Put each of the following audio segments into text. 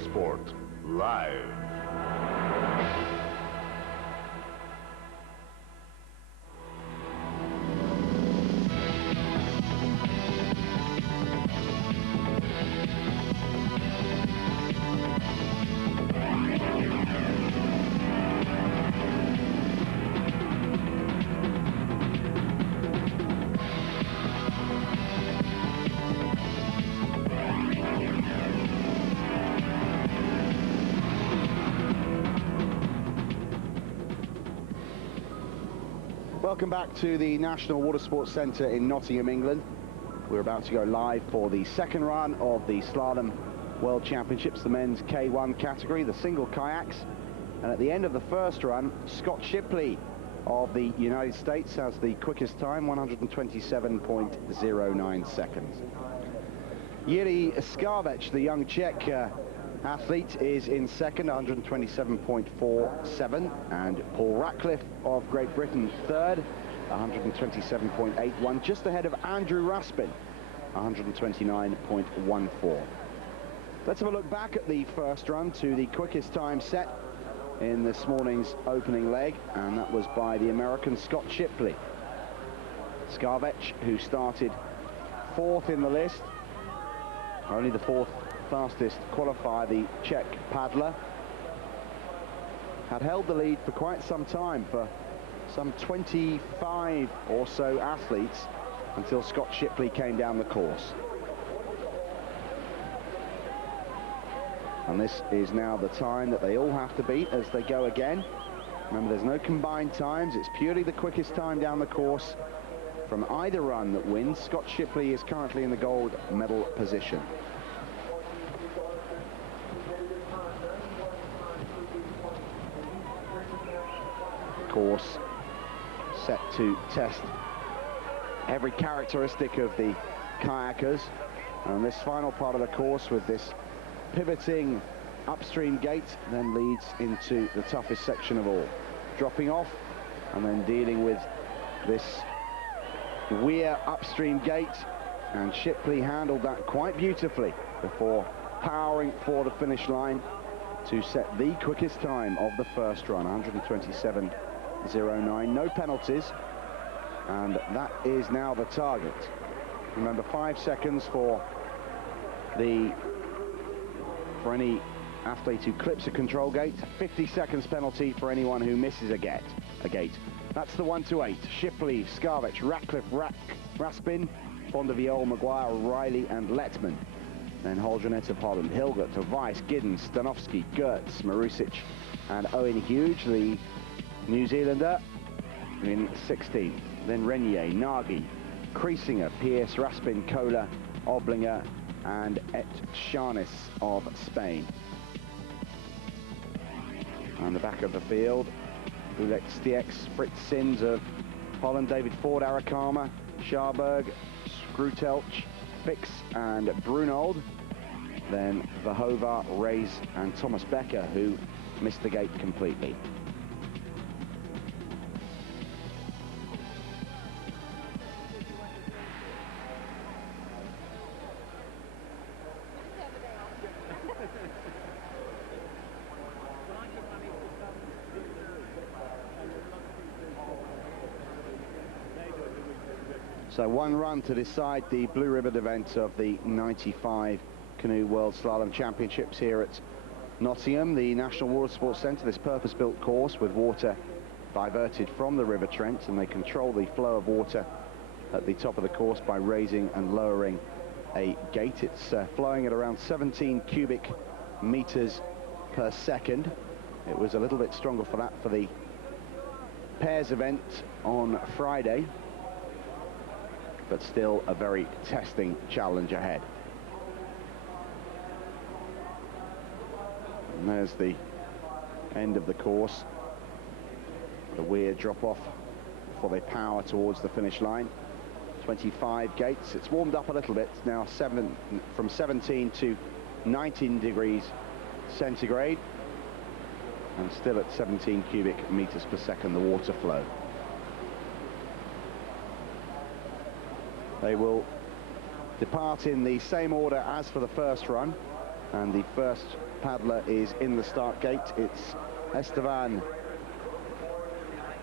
Eurosport Live. Welcome back to the National Water Sports Centre in Nottingham, England. We're about to go live for the second run of the Slalom World Championships, the men's K1 category, the single kayaks. And at the end of the first run, Scott Shipley of the United States has the quickest time, 127.09 seconds. Yuri Skavec, the young Czech athlete, is in second, 127.47, and Paul Ratcliffe of Great Britain third, 127.81, just ahead of Andrew Raspin, 129.14. Let's have a look back at the first run to the quickest time set in this morning's opening leg, and that was by the American Scott Shipley. Skavec, who started fourth in the list, only the fourth fastest qualifier, the Czech paddler, had held the lead for quite some time, for some 25 or so athletes, until Scott Shipley came down the course. And this is now the time that they all have to beat as they go again. Remember, there's no combined times, it's purely the quickest time down the course from either run that wins. Scott Shipley is currently in the gold medal position. Course set to test every characteristic of the kayakers, and this final part of the course with this pivoting upstream gate then leads into the toughest section of all, dropping off and then dealing with this weir upstream gate, and Shipley handled that quite beautifully before powering for the finish line to set the quickest time of the first run, 127.09, no penalties, and that is now the target. Remember, 5 seconds for any athlete who clips a control gate, 50 seconds penalty for anyone who misses a gate. That's the 1 to 8. Shipley, Skavec, Ratcliffe, Raspin, Fondeviol, Maguire, Riley and Letman. Then Holdrenet of Holland, Hilgert, Weiss, Giddens, Stanovski, Gertz, Marusic and Owen Hughes, the New Zealander, in 16th. Then Renier, Nagy, Kriesinger, Pierce, Raspin, Kohler, Oblinger and Etchanis of Spain. On the back of the field, Ulek Stieks, Fritz Sins of Holland, David Ford, Arakama, Scharberg, Skrutelch, Fix and Brunold. Then Verhoeven, Reis and Thomas Becker, who missed the gate completely. So one run to decide the blue ribbon event of the 95 Canoe World Slalom Championships here at Nottingham, the National Water Sports Centre, this purpose-built course with water diverted from the River Trent, and they control the flow of water at the top of the course by raising and lowering a gate. It's flowing at around 17 cubic meters per second. It was a little bit stronger for that for the pairs event on Friday, but still a very testing challenge ahead. And there's the end of the course, the weird drop-off before they power towards the finish line. 25 gates. It's warmed up a little bit now, from 17 to 19 degrees centigrade, and still at 17 cubic meters per second the water flow. They will depart in the same order as for the first run. And the first paddler is in the start gate. It's Esteban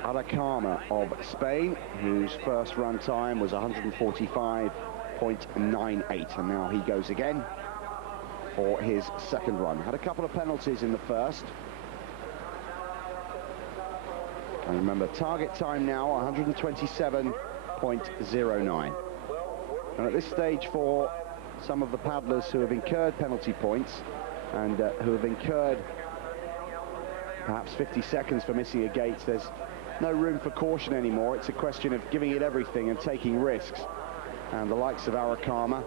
Aracama of Spain, whose first run time was 145.98, and now he goes again for his second run. Had a couple of penalties in the first. And remember, target time now 127.09. And at this stage, for some of the paddlers who have incurred penalty points and who have incurred perhaps 50 seconds for missing a gate, there's no room for caution anymore. It's a question of giving it everything and taking risks. And the likes of Aracama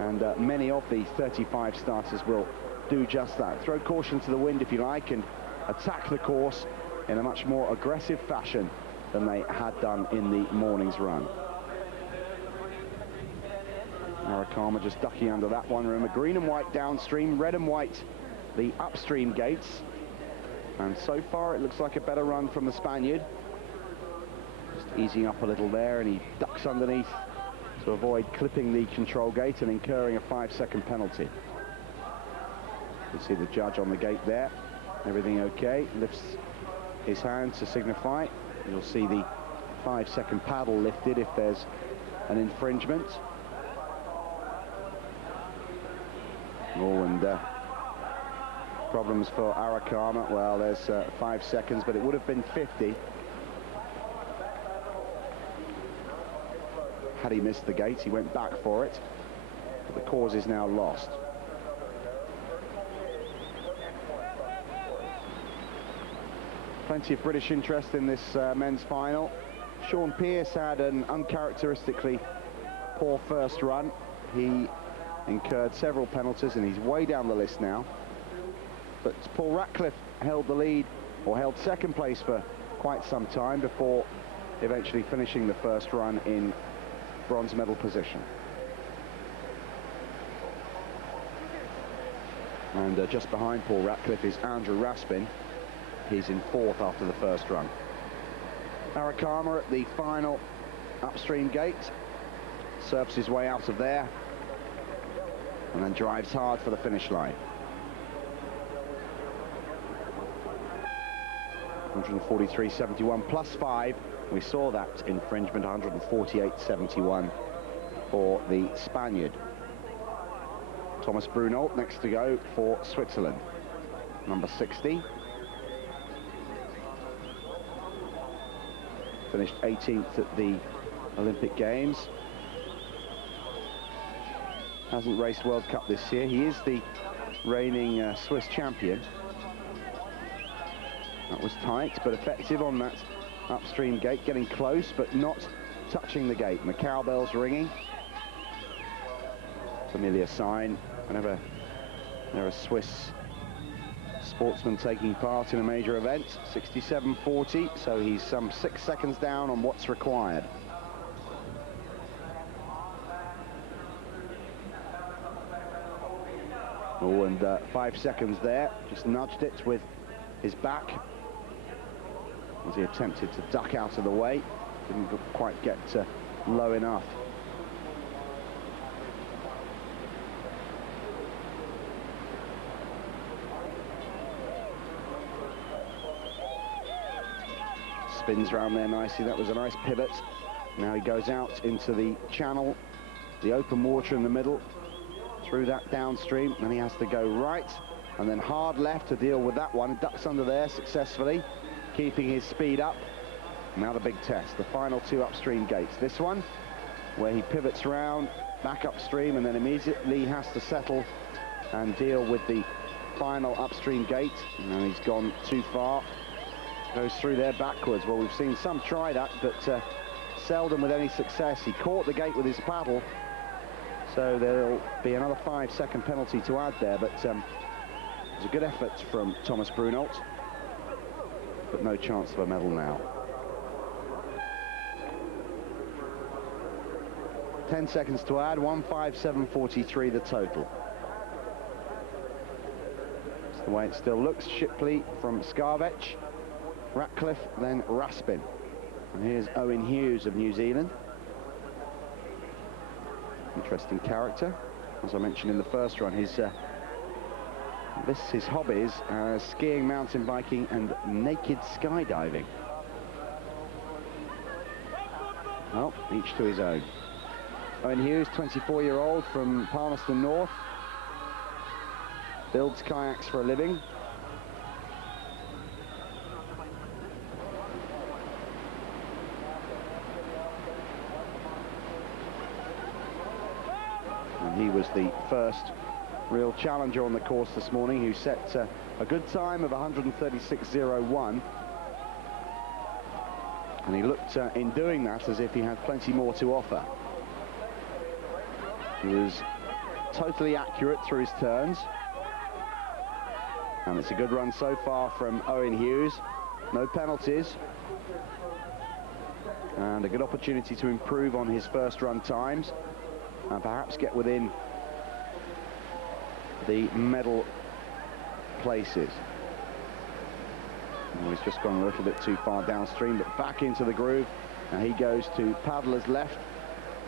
and many of the 35 starters will do just that. Throw caution to the wind, if you like, and attack the course in a much more aggressive fashion than they had done in the morning's run. Aracama just ducking under that one. Remember, green and white downstream, red and white the upstream gates. And so far it looks like a better run from the Spaniard. Just easing up a little there, and he ducks underneath to avoid clipping the control gate and incurring a 5-second penalty. You can see the judge on the gate there. Everything okay. Lifts his hand to signify. You'll see the 5-second paddle lifted if there's an infringement. Oh, and problems for Aracama. Well, there's 5 seconds, but it would have been 50 had he missed the gate. He went back for it, but the cause is now lost. Plenty of British interest in this men's final. Sean Pearce had an uncharacteristically poor first run. He incurred several penalties and he's way down the list now. But Paul Ratcliffe held the lead, or held second place for quite some time before eventually finishing the first run in bronze medal position. And just behind Paul Ratcliffe is Andrew Raspin. He's in fourth after the first run. Aracama at the final upstream gate, surfs his way out of there and then drives hard for the finish line. 143.71 plus 5. We saw that infringement, 148.71 for the Spaniard. Thomas Brunault next to go for Switzerland, number 60. Finished 18th at the Olympic Games. Hasn't raced World Cup this year. He is the reigning Swiss champion. That was tight but effective on that upstream gate, getting close but not touching the gate. And the cowbell's ringing. Familiar sign whenever there are Swiss sportsmen taking part in a major event. 67.40, so he's some 6 seconds down on what's required. Oh, and 5 seconds there, just nudged it with his back as he attempted to duck out of the way. Didn't quite get low enough. Spins round there nicely. That was a nice pivot. Now he goes out into the channel, the open water in the middle, through that downstream, and he has to go right and then hard left to deal with that one. Ducks under there successfully, keeping his speed up. Now the big test, the final 2 upstream gates. This one, where he pivots round, back upstream, and then immediately has to settle and deal with the final upstream gate. And he's gone too far. Goes through there backwards. Well, we've seen some try that, but seldom with any success. He caught the gate with his paddle, so there'll be another 5-second penalty to add there, but it's a good effort from Thomas Brunault, but no chance of a medal now. 10 seconds to add, 157.43 the total. That's the way it still looks. Shipley from Scarvech, Ratcliffe, then Raspin. And here's Owen Hughes of New Zealand. Interesting character. As I mentioned in the first run, his His hobbies are skiing, mountain biking and naked skydiving. Well, each to his own. Owen Hughes, 24-year-old from Palmerston North, builds kayaks for a living. And he was the first real challenger on the course this morning, who set a good time of 136.01. And he looked, in doing that, as if he had plenty more to offer. He was totally accurate through his turns. And it's a good run so far from Owen Hughes. No penalties. And a good opportunity to improve on his first run times and perhaps get within the medal places. Oh, he's just gone a little bit too far downstream, but back into the groove, and he goes to paddler's left,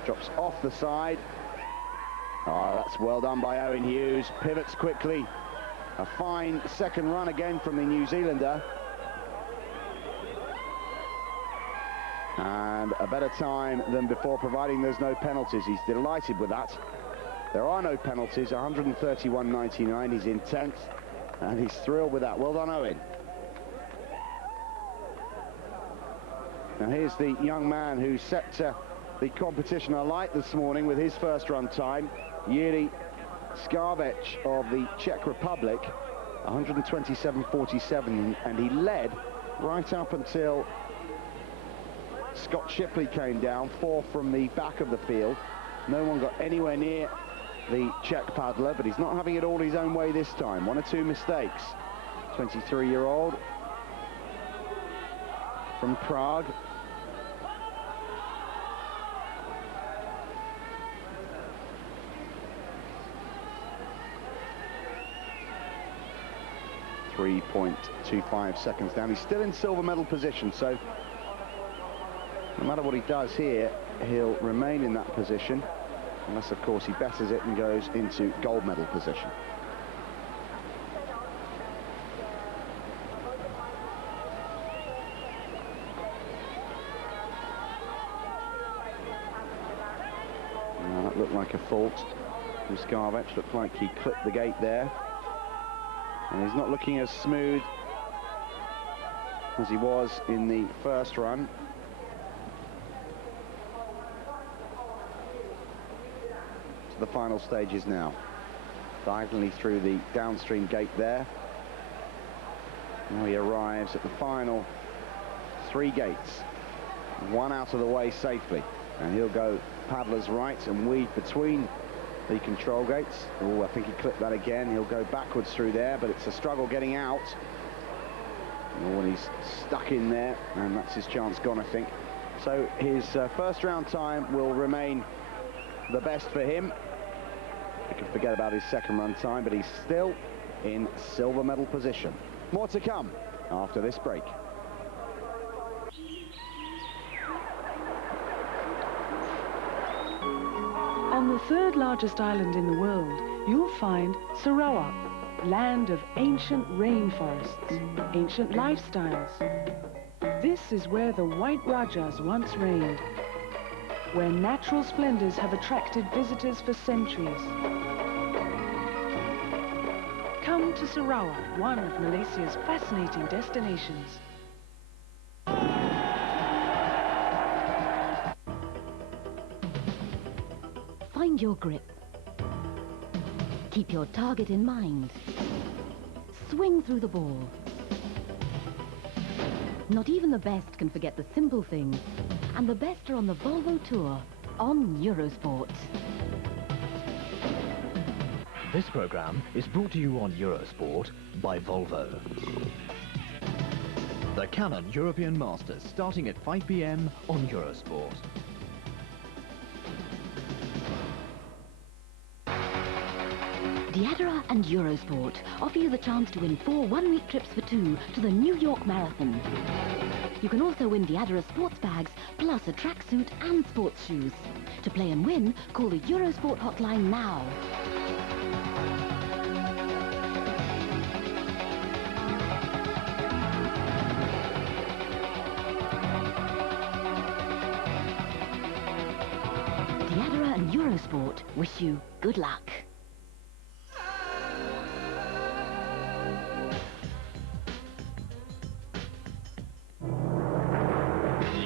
drops off the side. Oh, that's well done by Owen Hughes, pivots quickly. A fine second run again from the New Zealander. And a better time than before, providing there's no penalties. He's delighted with that. There are no penalties, 131.99, he's in 10th, and he's thrilled with that. Well done, Owen. Now here's the young man who set the competition alight this morning with his first run time, Yuri Skarbec of the Czech Republic, 127.47, and he led right up until Scott Shipley came down, 4 from the back of the field. No one got anywhere near the Czech paddler, but he's not having it all his own way this time. 1 or 2 mistakes. 23-year-old from Prague. .25 seconds down. He's still in silver medal position, so no matter what he does here, he'll remain in that position, unless of course he betters it and goes into gold medal position. Now, that looked like a fault. Skarbec looked like he clipped the gate there. And he's not looking as smooth as he was in the first run. To the final stages now. Diagonally through the downstream gate there. Now he arrives at the final 3 gates. 1 out of the way safely. And he'll go paddler's right and weave between the control gates. Oh, I think he clipped that again. He'll go backwards through there, but it's a struggle getting out. Oh, and he's stuck in there, and that's his chance gone, I think. So his first round time will remain the best for him. We can forget about his second run time, but he's still in silver medal position. More to come after this break. On the 3rd largest island in the world, you'll find Sarawak, land of ancient rainforests, ancient lifestyles. This is where the White Rajas once reigned, where natural splendors have attracted visitors for centuries. Come to Sarawak, one of Malaysia's fascinating destinations. Find your grip. Keep your target in mind. Swing through the ball. Not even the best can forget the simple things. And the best are on the Volvo Tour on Eurosport. This program is brought to you on Eurosport by Volvo. The Canon European Masters starting at 5 p.m. on Eurosport. Diadora and Eurosport offer you the chance to win 4 one-week trips for 2 to the New York Marathon. You can also win Diadora sports bags, plus a tracksuit and sports shoes. To play and win, call the Eurosport hotline now. Eurosport wish you good luck.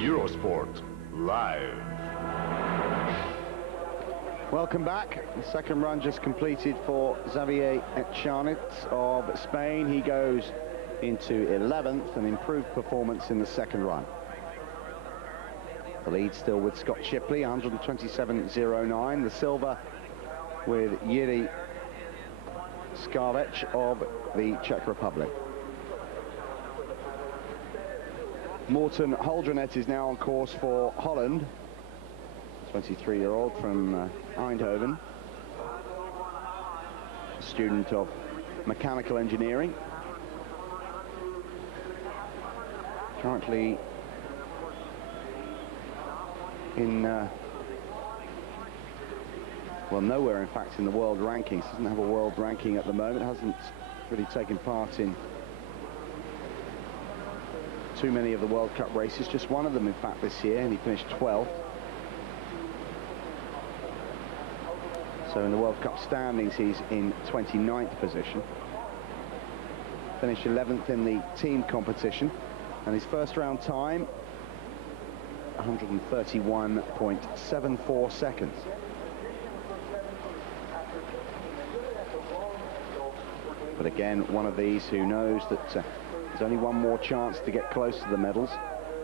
Eurosport Live. Welcome back. The second run just completed for Xavier Etchanit of Spain. He goes into 11th, an improved performance in the second run. The lead still with Scott Shipley, 127.09. The silver with Jiří Skarvec of the Czech Republic. Morten Holdrenet is now on course for Holland. 23-year-old from Eindhoven. A student of mechanical engineering. Currently in, well, nowhere in fact in the world rankings. Doesn't have a world ranking at the moment. Hasn't really taken part in too many of the World Cup races. Just one of them in fact this year, and he finished 12th. So in the World Cup standings, he's in 29th position. Finished 11th in the team competition, and his first round time, 131.74 seconds. But again, one of these who knows that there's only one more chance to get close to the medals,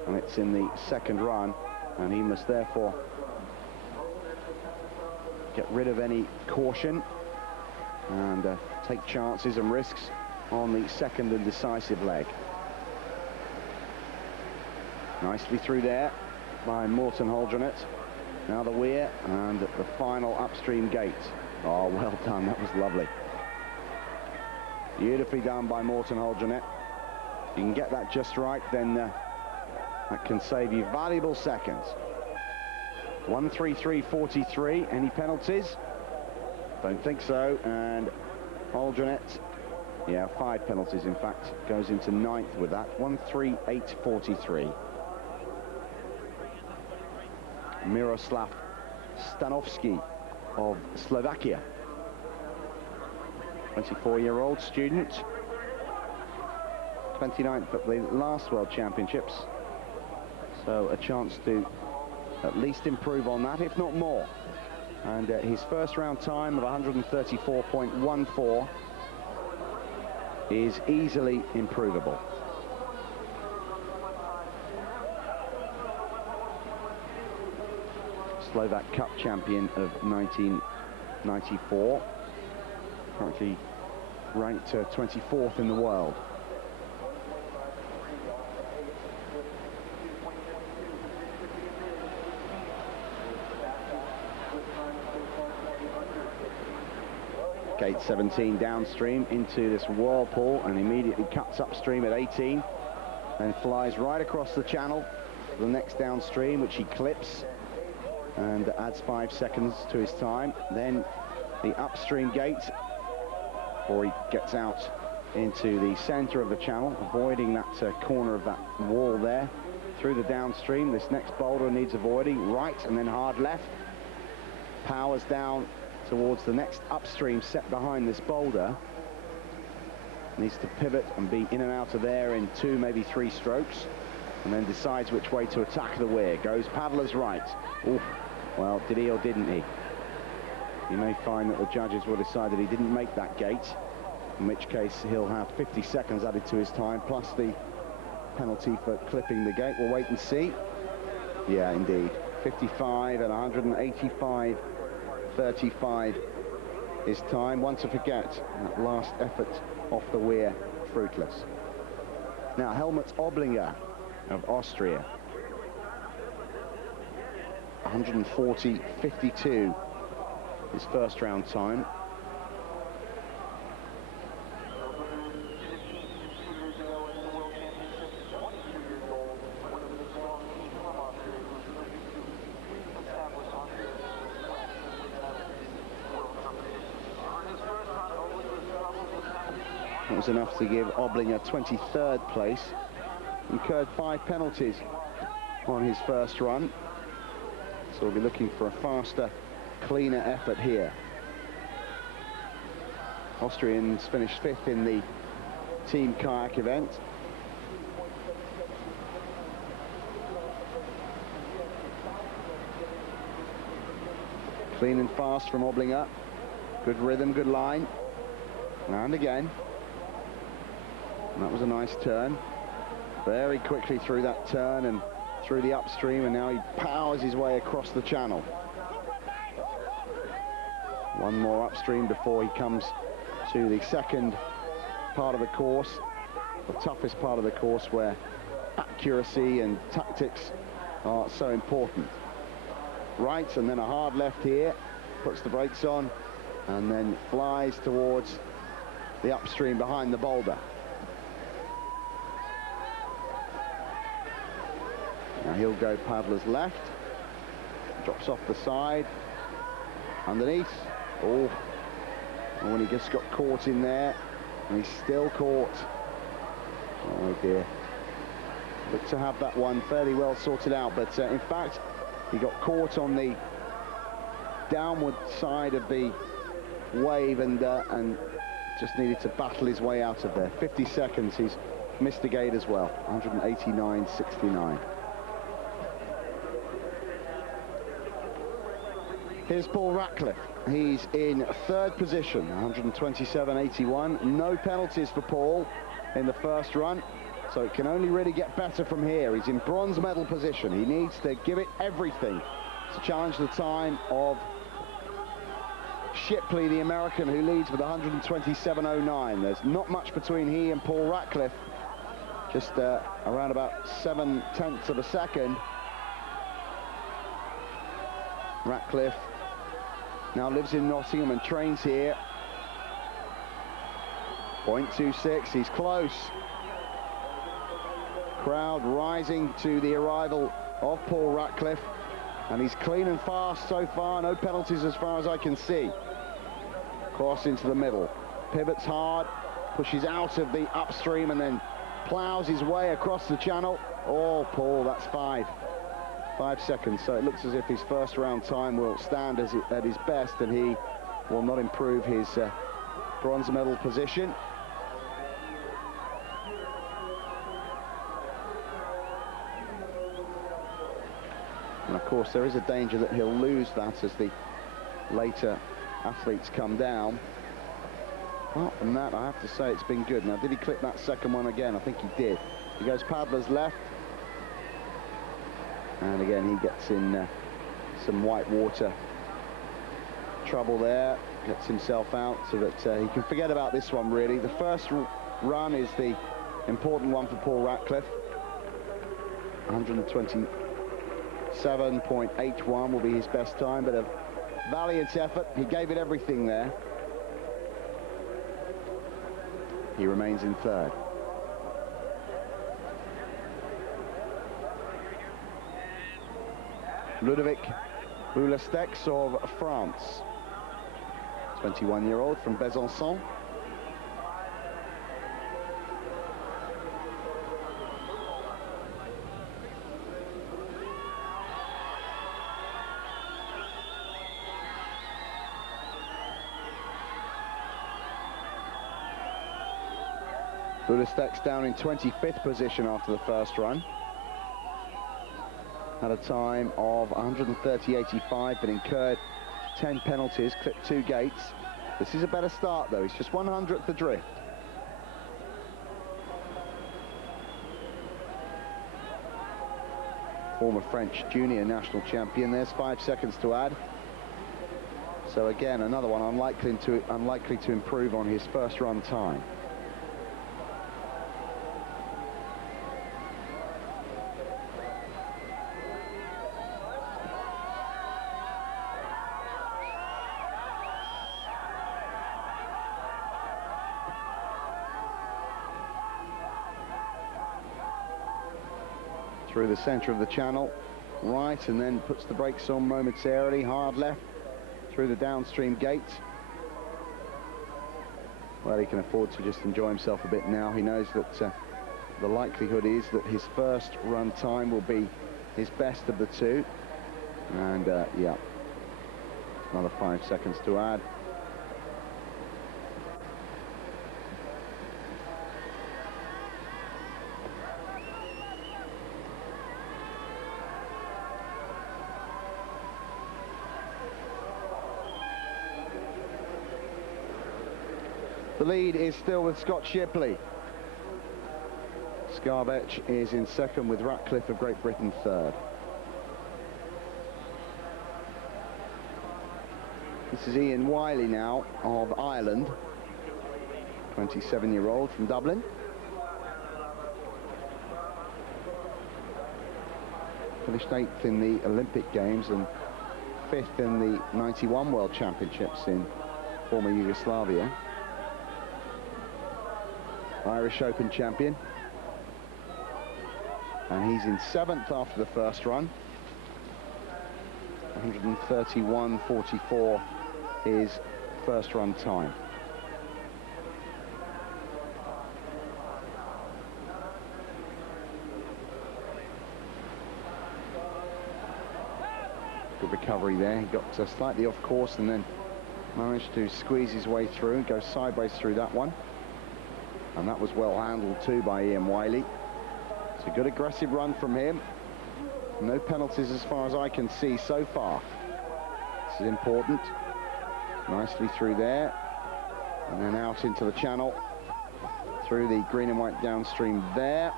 and it's in the second run, and he must therefore get rid of any caution and take chances and risks on the second and decisive leg. Nicely through there by Morten Holdrenet. Now the weir and the final upstream gate. Oh, well done, that was lovely. Beautifully done by Morten Holdrenet. If you can get that just right, then that can save you valuable seconds. 1:33.43. Any penalties? Don't think so. And Holdrenet, yeah, 5 penalties in fact, goes into 9th with that. 1:38.43. Miroslav Stanovsky of Slovakia, 24-year-old student, 29th at the last World Championships, so a chance to at least improve on that, if not more. And his first round time of 134.14 is easily improvable. Slovak Cup champion of 1994, currently ranked 24th in the world. Gate 17 downstream into this whirlpool, and immediately cuts upstream at 18 and flies right across the channel to the next downstream, which he clips and adds 5 seconds to his time. Then the upstream gate, before he gets out into the center of the channel, avoiding that corner of that wall there. Through the downstream, this next boulder needs avoiding, right and then hard left. Powers down towards the next upstream set behind this boulder. Needs to pivot and be in and out of there in 2, maybe 3 strokes, and then decides which way to attack the weir. Goes paddler's right. Oof. Well, did he or didn't he? You may find that the judges will decide that he didn't make that gate, in which case he'll have 50 seconds added to his time, plus the penalty for clipping the gate. We'll wait and see. Yeah, indeed. 55 and 185.35 is time. One to forget. That last effort off the weir, fruitless. Now, Helmut Oblinger of Austria. 140.52 his first round time. That was enough to give Oblinger 23rd place. Incurred 5 penalties on his first run, so we'll be looking for a faster cleaner effort here. Austrians finished 5th in the team kayak event. Clean and fast from Oblinger. Good rhythm, good line. And again. And that was a nice turn. Very quickly through that turn and through the upstream, and now he powers his way across the channel. One more upstream before he comes to the second part of the course, the toughest part of the course, where accuracy and tactics are so important. Right, and then a hard left here, puts the brakes on, and then flies towards the upstream behind the boulder. Now he'll go paddler's left, drops off the side, underneath. Oh, and when he just got caught in there, and he's still caught. Oh dear. But to have that one fairly well sorted out, but in fact, he got caught on the downward side of the wave and just needed to battle his way out of there. 50 seconds, he's missed a gate as well, 189.69. Here's Paul Ratcliffe. He's in 3rd position, 127.81. No penalties for Paul in the first run, so it can only really get better from here. He's in bronze medal position. He needs to give it everything to challenge the time of Shipley, the American, who leads with 127.09. There's not much between he and Paul Ratcliffe, just around about 7/10 of a second. Ratcliffe now lives in Nottingham and trains here. 0.26, he's close. Crowd rising to the arrival of Paul Ratcliffe, and he's clean and fast so far. No penalties as far as I can see. Cross into the middle, pivots hard, pushes out of the upstream, and then plows his way across the channel. Oh, Paul, that's 5 seconds, so it looks as if his first round time will stand at his best, and he will not improve his bronze medal position. And of course there is a danger that he'll lose that as the later athletes come down. Apart from that, I have to say it's been good. Now, did he clip that second one again? I think he did. He goes paddler's left. And again, he gets in some white water trouble there, gets himself out so that he can forget about this one, really. The first run is the important one for Paul Ratcliffe. 127.81 will be his best time, but a valiant effort. He gave it everything there. He remains in 3rd. Ludovic Boulestex of France, 21-year-old from Besançon. Boulestex down in 25th position after the first run. Had a time of 130.85, but incurred 10 penalties, clipped 2 gates. This is a better start, though. He's just 100th adrift. Former French junior national champion. There's 5 seconds to add. So again, another one unlikely to improve on his first run time. Through the center of the channel, right, and then puts the brakes on momentarily, hard left through the downstream gate. Well, he can afford to just enjoy himself a bit now. He knows that the likelihood is that his first run time will be his best of the two, and yeah, Another 5 seconds to add. The lead is still with Scott Shipley. Skarbech is in second, with Ratcliffe of Great Britain third. This is Ian Wiley now of Ireland, 27-year-old from Dublin. Finished 8th in the Olympic Games and 5th in the 91 World Championships in former Yugoslavia. Irish Open champion. And he's in 7th after the first run. 131.44 his first run time. Good recovery there. He got slightly off course and then managed to squeeze his way through and go sideways through that one. And that was well handled too by Ian Wiley. It's a good aggressive run from him. No penalties as far as I can see so far. This is important. Nicely through there. And then out into the channel. Through the green and white downstream there.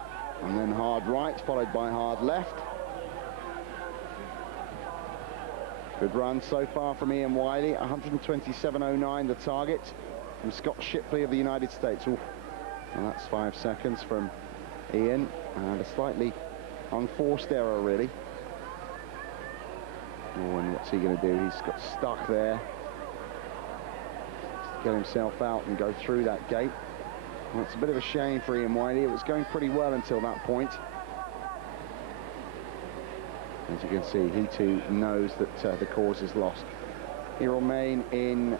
And then hard right, followed by hard left. Good run so far from Ian Wiley. 127.09 the target from Scott Shipley of the United States. Ooh. And that's 5 seconds from Ian, and a slightly unforced error, really. Oh, and what's he going to do? He's got stuck there. Just get himself out and go through that gate. Well, it's a bit of a shame for Ian Wiley. It was going pretty well until that point. As you can see, he too knows that the cause is lost. He will remain in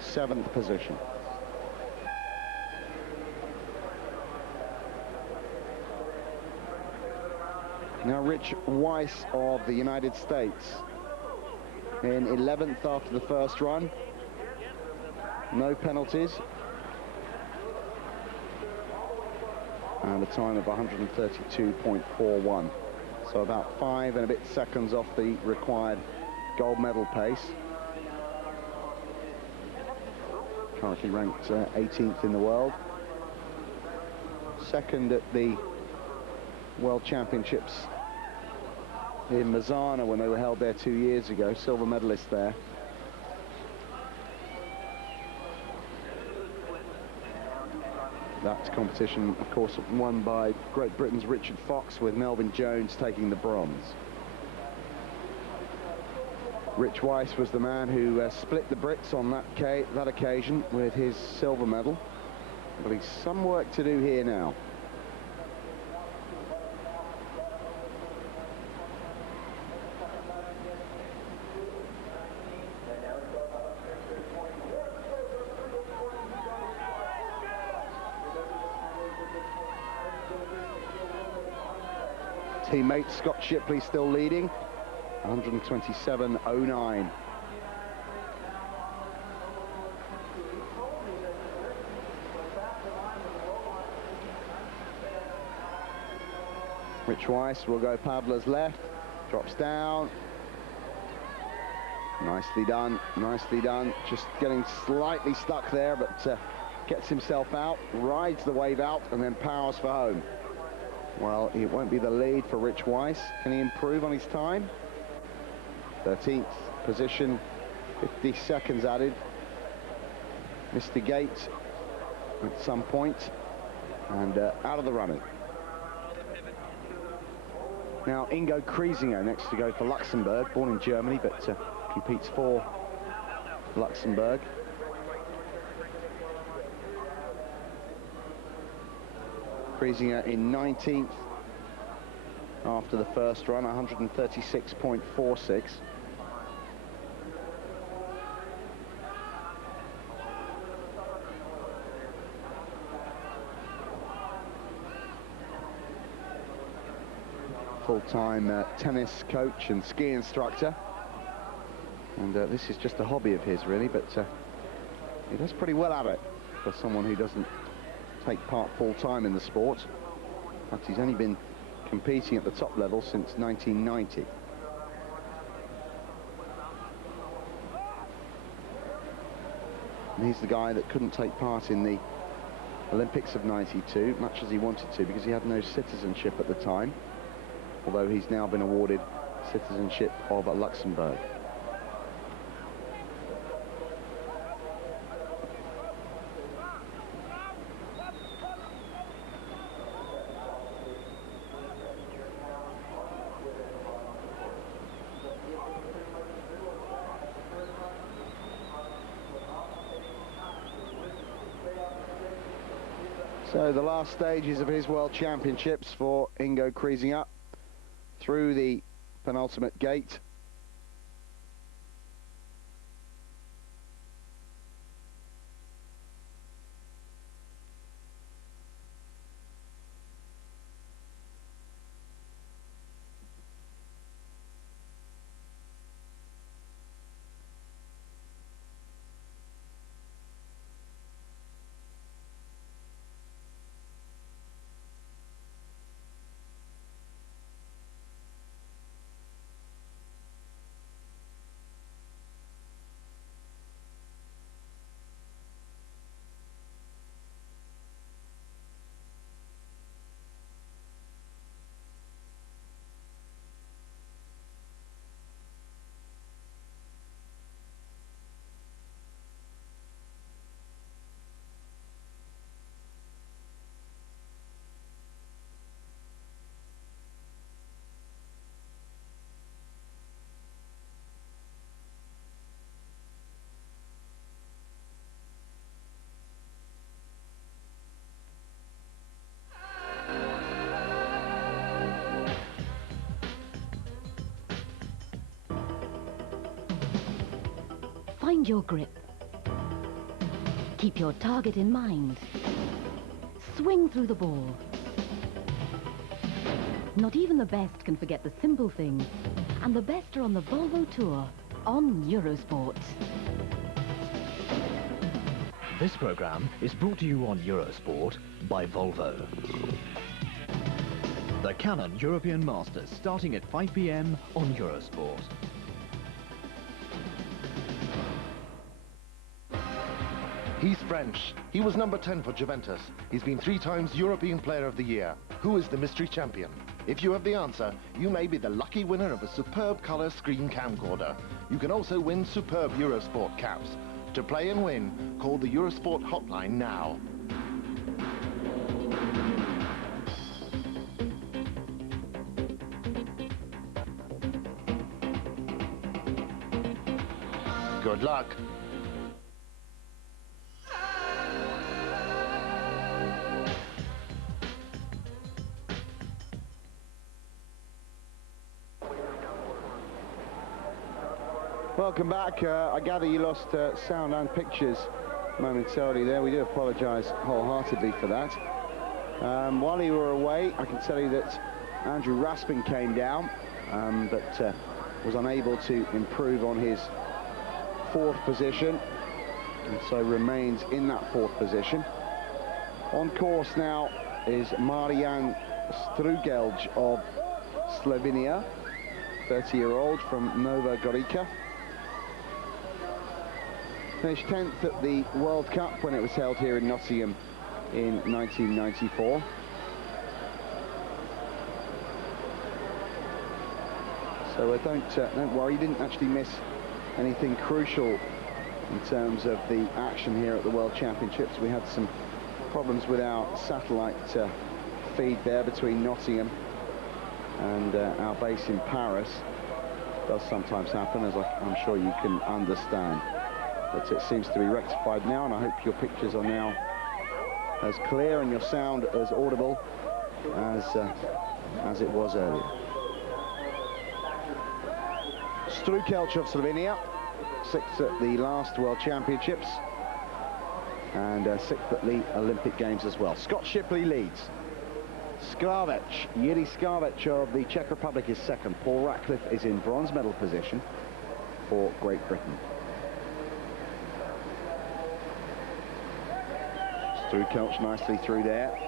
7th position. Now Rich Weiss of the United States in 11th after the first run. No penalties. And a time of 132.41. So about 5 and a bit seconds off the required gold medal pace. Currently ranked 18th in the world. Second at the World Championships in Mazzana when they were held there 2 years ago. Silver medalist there. That competition, of course, won by Great Britain's Richard Fox, with Melvin Jones taking the bronze. Rich Weiss was the man who split the Brits on that occasion with his silver medal. But he's some work to do here now. Teammate Scott Shipley still leading, 127.09. Rich Weiss will go paddler's left, drops down. Nicely done, nicely done. Just getting slightly stuck there, but gets himself out, rides the wave out, and then powers for home. Well, it won't be the lead for Rich Weiss. Can he improve on his time? 13th position, 50 seconds added. Missed the gate at some point, and out of the running. Now, Ingo Kriesinger next to go for Luxembourg, born in Germany, but competes for Luxembourg. Kriesinger in 19th after the first run, 136.46. Full-time tennis coach and ski instructor. And this is just a hobby of his, really, but he does pretty well at it for someone who doesn't take part full-time in the sport. In fact, he's only been competing at the top level since 1990. And he's the guy that couldn't take part in the Olympics of 92, much as he wanted to, because he had no citizenship at the time, although he's now been awarded citizenship of Luxembourg. So the last stages of his World Championships for Ingo Kriesinger, through the penultimate gate. Find your grip. Keep your target in mind. Swing through the ball. Not even the best can forget the simple things. And the best are on the Volvo Tour on Eurosport. This program is brought to you on Eurosport by Volvo. The Canon European Masters starting at 5 p.m. on Eurosport. He's French. He was number 10 for Juventus. He's been 3 times European Player of the Year. Who is the mystery champion? If you have the answer, you may be the lucky winner of a superb color screen camcorder. You can also win superb Eurosport caps. To play and win, call the Eurosport hotline now. Good luck. Welcome back. I gather you lost sound and pictures momentarily there. We do apologise wholeheartedly for that. While you were away, I can tell you that Andrew Raspin came down, but was unable to improve on his 4th position, and so remains in that 4th position. On course now is Marian Strugelj of Slovenia, 30-year-old from Nova Gorica. Finished 10th at the World Cup when it was held here in Nottingham in 1994. So don't worry, you didn't actually miss anything crucial in terms of the action here at the World Championships. We had some problems with our satellite feed there between Nottingham and our base in Paris. It does sometimes happen, as I'm sure you can understand. But it seems to be rectified now, and I hope your pictures are now as clear and your sound as audible as it was earlier. Strukelj of Slovenia, 6th at the last World Championships, and 6th at the Olympic Games as well. Scott Shipley leads. Sklavec, Yuri Sklavec of the Czech Republic is 2nd. Paul Ratcliffe is in bronze medal position. for Great Britain. Strukelch nicely through there.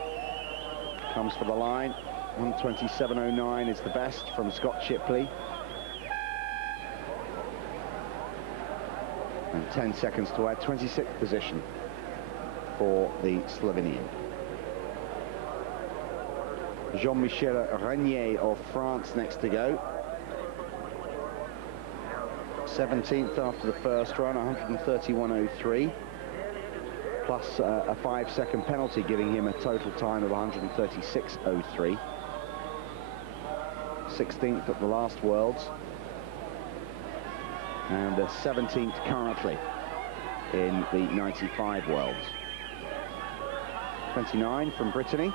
Comes for the line. 1:27.09 is the best from Scott Shipley. And 10 seconds to add. 26th position for the Slovenian. Jean-Michel Renier of France next to go. 17th after the first run, 131.03. Plus a 5-second penalty, giving him a total time of 136.03. 16th at the last Worlds. And 17th currently in the 95 Worlds. 29 from Brittany.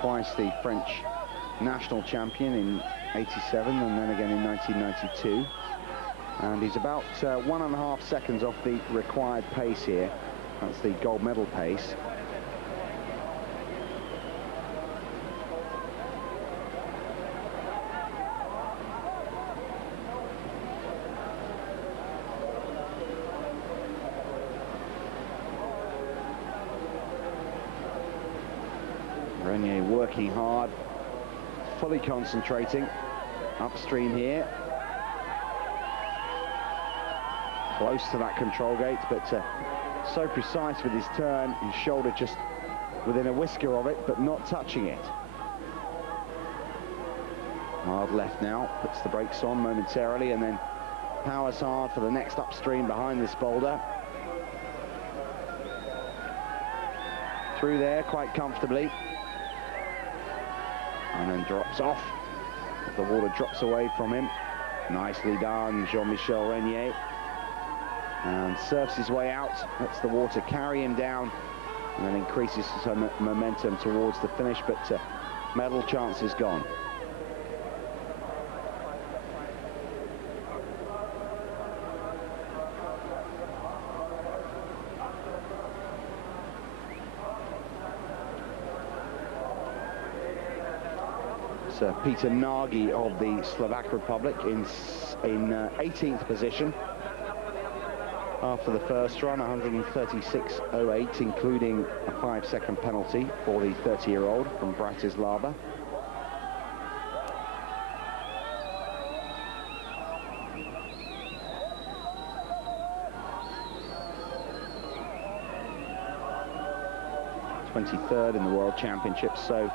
Twice the French national champion in 87 and then again in 1992. And he's about 1.5 seconds off the required pace here. That's the gold medal pace. Renier working hard, fully concentrating upstream here. Close to that control gate, but so precise with his turn, his shoulder just within a whisker of it, but not touching it. Hard left now, puts the brakes on momentarily, and then powers hard for the next upstream behind this boulder. Through there quite comfortably. And then drops off. The water drops away from him. Nicely done, Jean-Michel Renier. And surfs his way out, lets the water carry him down, and then increases some momentum towards the finish, but medal chance is gone. It's Peter Nagy of the Slovak Republic in 18th position. After the first run, 136.08, including a 5-second penalty for the 30-year-old from Bratislava. '23rd in the World Championships, so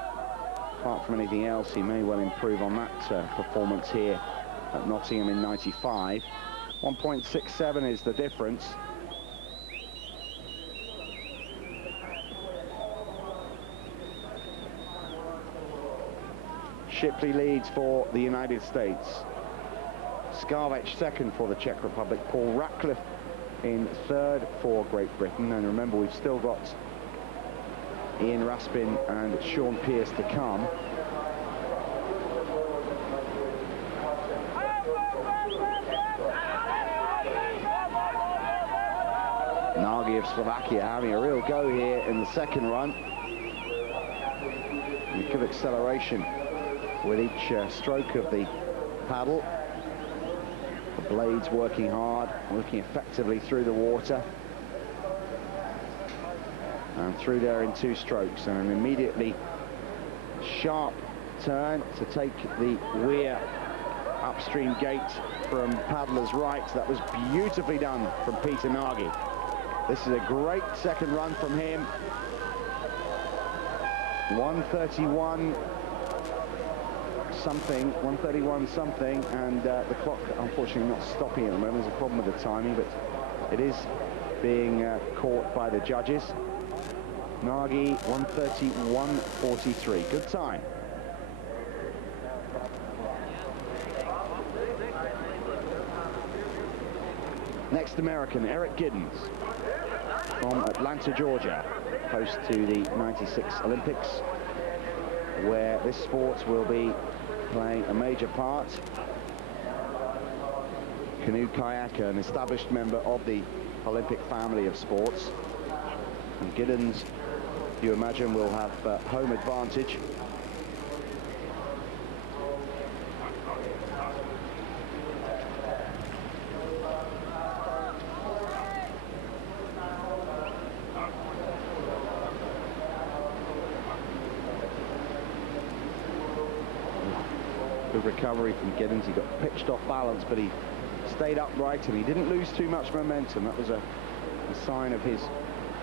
apart from anything else, he may well improve on that performance here at Nottingham in 95. 1.67 is the difference. Shipley leads for the United States. Skarvec second for the Czech Republic. Paul Ratcliffe in third for Great Britain. And remember, we've still got Ian Raspin and Sean Pearce to come. Nagy of Slovakia having a real go here in the second run. And good acceleration with each stroke of the paddle. The blades working hard, working effectively through the water. And through there in 2 strokes, and an immediately sharp turn to take the Weir upstream gate from paddler's right. That was beautifully done from Peter Nagy. This is a great second run from him. 131 something, and the clock unfortunately not stopping at the moment. There's a problem with the timing, but it is being caught by the judges. Nagy 131.43. Good time. Next American, Eric Giddens from Atlanta, Georgia, host to the 96 Olympics, where this sport will be playing a major part. Canoe kayaker, an established member of the Olympic family of sports. And Giddens, you imagine, will have home advantage. Good recovery from Giddens. He got pitched off balance, but he stayed upright and he didn't lose too much momentum. That was a sign of his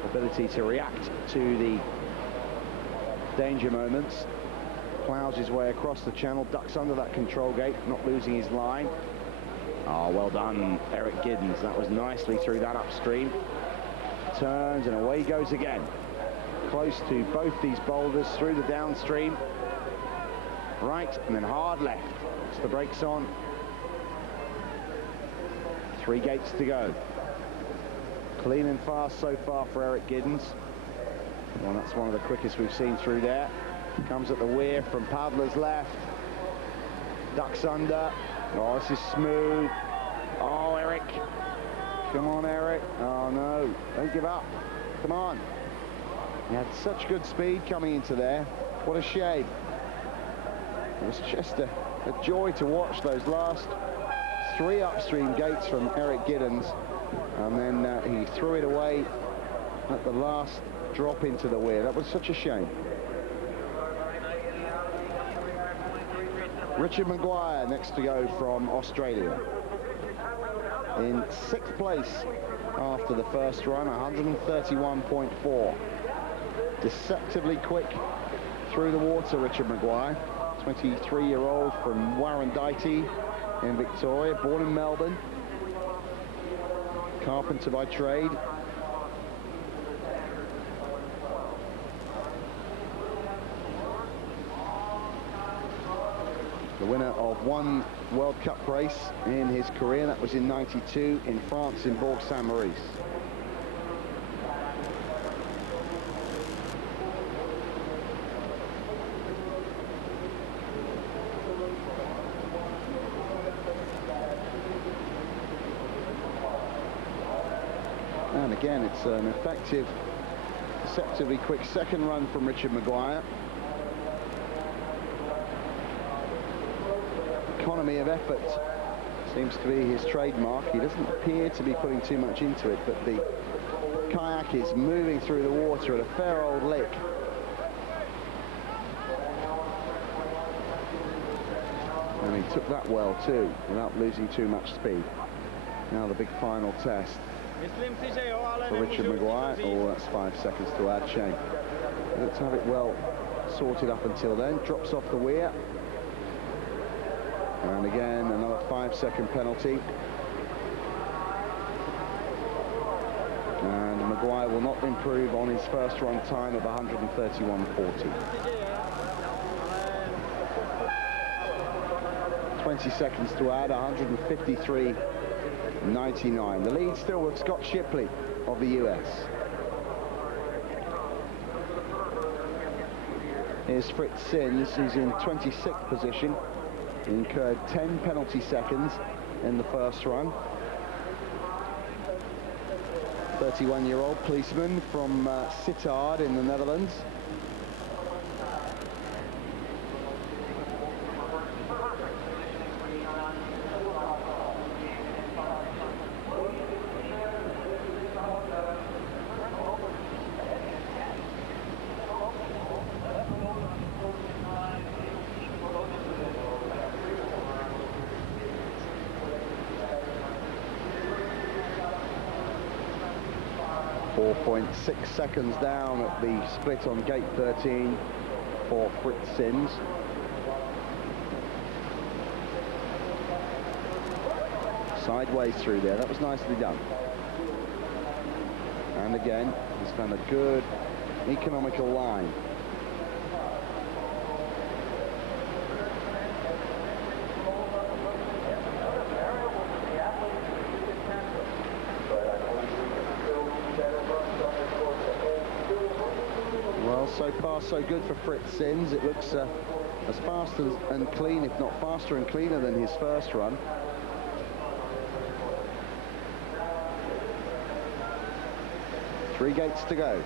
ability to react to the danger moments. Plows his way across the channel, ducks under that control gate, not losing his line. Oh, well done, Eric Giddens. That was nicely through that upstream. Turns and away he goes again. Close to both these boulders through the downstream. Right and then hard left. Puts the brakes on. 3 gates to go. Clean and fast so far for Eric Giddens. Well, that's one of the quickest we've seen through there. Comes at the weir from Pavler's left. Ducks under. Oh, this is smooth. Oh, Eric. Come on, Eric. Oh, no. Don't give up. Come on. He had such good speed coming into there. What a shame. It was just a joy to watch those last 3 upstream gates from Eric Giddens. And then he threw it away at the last drop into the weir. That was such a shame. Richard Maguire next to go from Australia. In 6th place after the first run, 131.4. Deceptively quick through the water, Richard Maguire. 23-year-old from Warrandyte in Victoria, born in Melbourne. Carpenter by trade. The winner of 1 World Cup race in his career. That was in '92 in France in Bourg-Saint-Maurice. And again, it's an effective, deceptively quick second run from Richard Maguire. Economy of effort seems to be his trademark. He doesn't appear to be putting too much into it, but the kayak is moving through the water at a fair old lick. And he took that well too, without losing too much speed. Now the big final test for Richard Maguire. Oh, that's 5 seconds to add. Shame. Let's have it well sorted up until then. Drops off the weir. And again, another 5-second penalty. And Maguire will not improve on his first run time of 131.40. 20 seconds to add, 153.99. The lead still with Scott Shipley of the US. Here's Fritz Sins, who's in 26th position. He incurred 10 penalty seconds in the first run. 31-year-old policeman from Sittard in the Netherlands. .6 seconds down at the split on gate 13 for Fritz Sins. Sideways through there, that was nicely done. And again, he's found a good economical line. So far, so good for Fritz Sins. It looks as fast and clean, if not faster and cleaner than his first run. Three gates to go.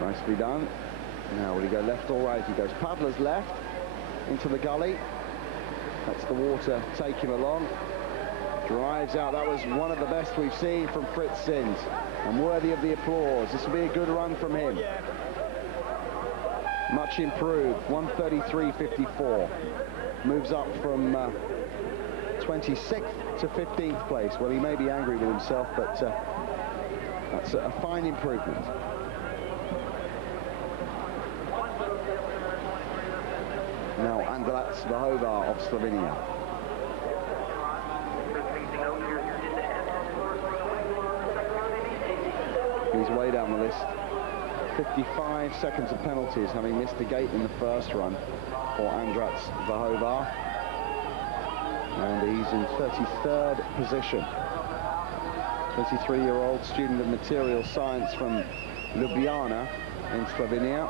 Nicely done. Now, will he go left or right? He goes Pavler's left into the gully. That's the water take him along. Drives out. That was one of the best we've seen from Fritz Sins, and worthy of the applause. This will be a good run from him. much improved, 1:33.54. Moves up from 26th to 15th place. Well, he may be angry with himself, but that's a fine improvement. Now Andrat Svahova of Slovenia. He's way down the list. 55 seconds of penalties, having missed a gate in the first run for Andrat Svahova. And he's in 33rd position. 23-year-old student of material science from Ljubljana in Slovenia.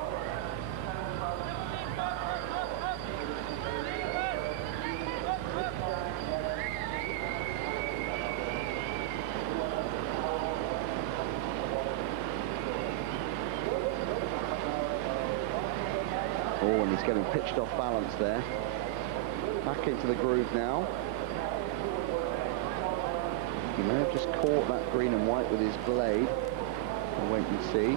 Oh, and he's getting pitched off balance there. Back into the groove now. He may have just caught that green and white with his blade. We'll wait and see.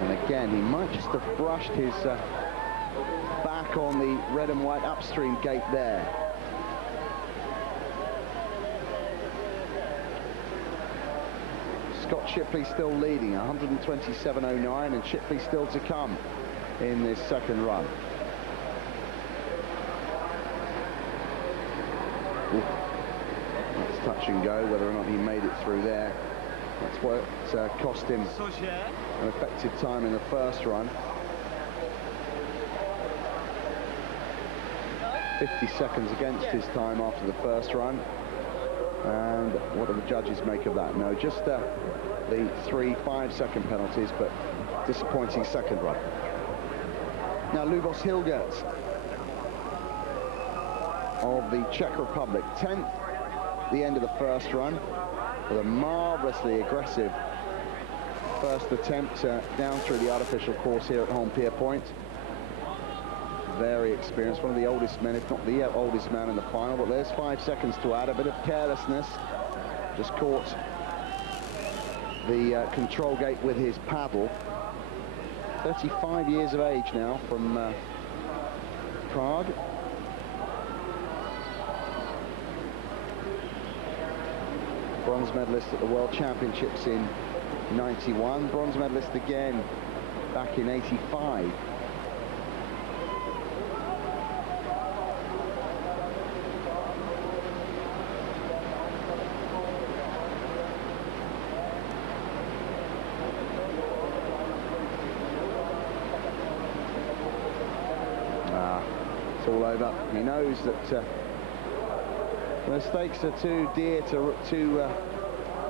And again, he might just have brushed his back on the red and white upstream gate there. Scott Shipley still leading, 127.09, and Shipley still to come in this second run. Ooh. That's touch and go, whether or not he made it through there. That's what cost him an effective time in the first run. 50 seconds against his time after the first run. And what do the judges make of that? No, just the 3 5-second penalties, but disappointing second run. Now Lubos Hilgerts of the Czech Republic, 10th the end of the first run, with a marvelously aggressive first attempt down through the artificial course here at home Pier Point. Very experienced, one of the oldest men, if not the oldest man in the final, but there's 5 seconds to add. A bit of carelessness, just caught the control gate with his paddle. 35 years of age now, from Prague. Bronze medalist at the World Championships in 91, bronze medalist again back in 85. All over. He knows that the stakes are too dear, too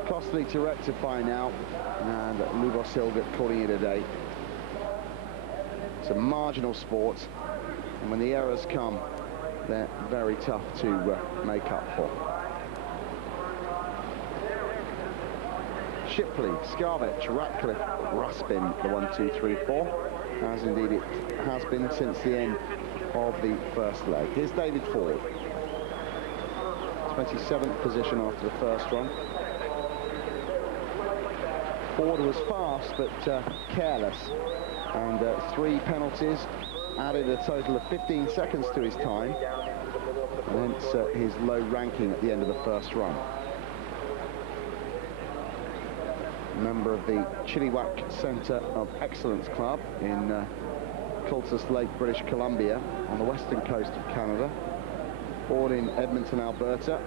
costly to rectify now, and Lubos Hilgert calling it a day. It's a marginal sport, and when the errors come, they're very tough to make up for. Shipley, Skarvich, Ratcliffe, Ruspin, the 1, 2, 3, 4, as indeed it has been since the end of the first leg. Here's David Ford, 27th position after the first run. Ford was fast but careless, and 3 penalties added a total of 15 seconds to his time, and hence his low ranking at the end of the first run. Member of the Chilliwack Centre of Excellence Club in Cultus Lake, British Columbia, on the western coast of Canada. Born in Edmonton, Alberta.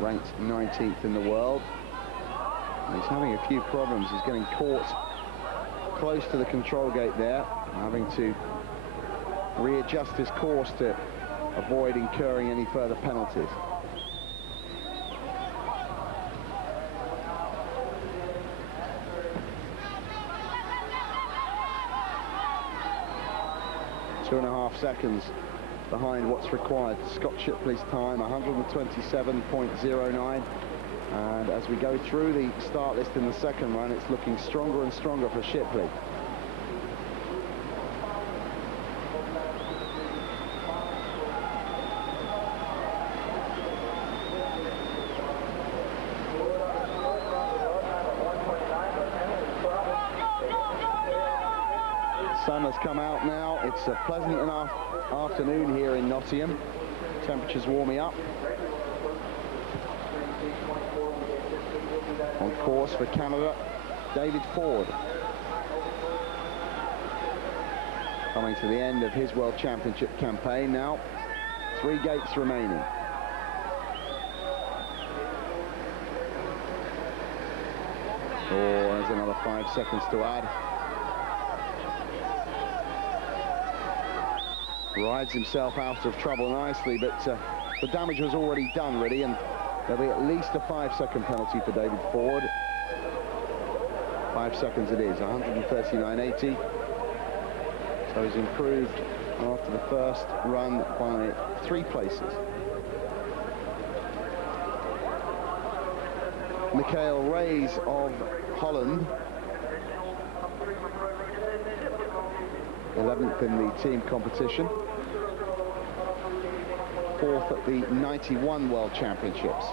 Ranked 19th in the world. And he's having a few problems. He's getting caught close to the control gate there, having to readjust his course to avoid incurring any further penalties. Two and a half seconds behind what's required. Scott Shipley's time, 127.09, And as we go through the start list in the second run, it's looking stronger and stronger for Shipley. Sun has come out now. It's a pleasant enough afternoon here in Nottingham. Temperatures warming up. On course for Canada, David Ford. Coming to the end of his World Championship campaign now. 3 gates remaining. Oh, there's another 5 seconds to add. Rides himself out of trouble nicely, but the damage was already done, really, and there'll be at least a 5-second penalty for David Ford. 5 seconds it is, 139.80. So he's improved after the first run by 3 places. Michael Reis of Holland, 11th in the team competition, 4th at the 91 World Championships.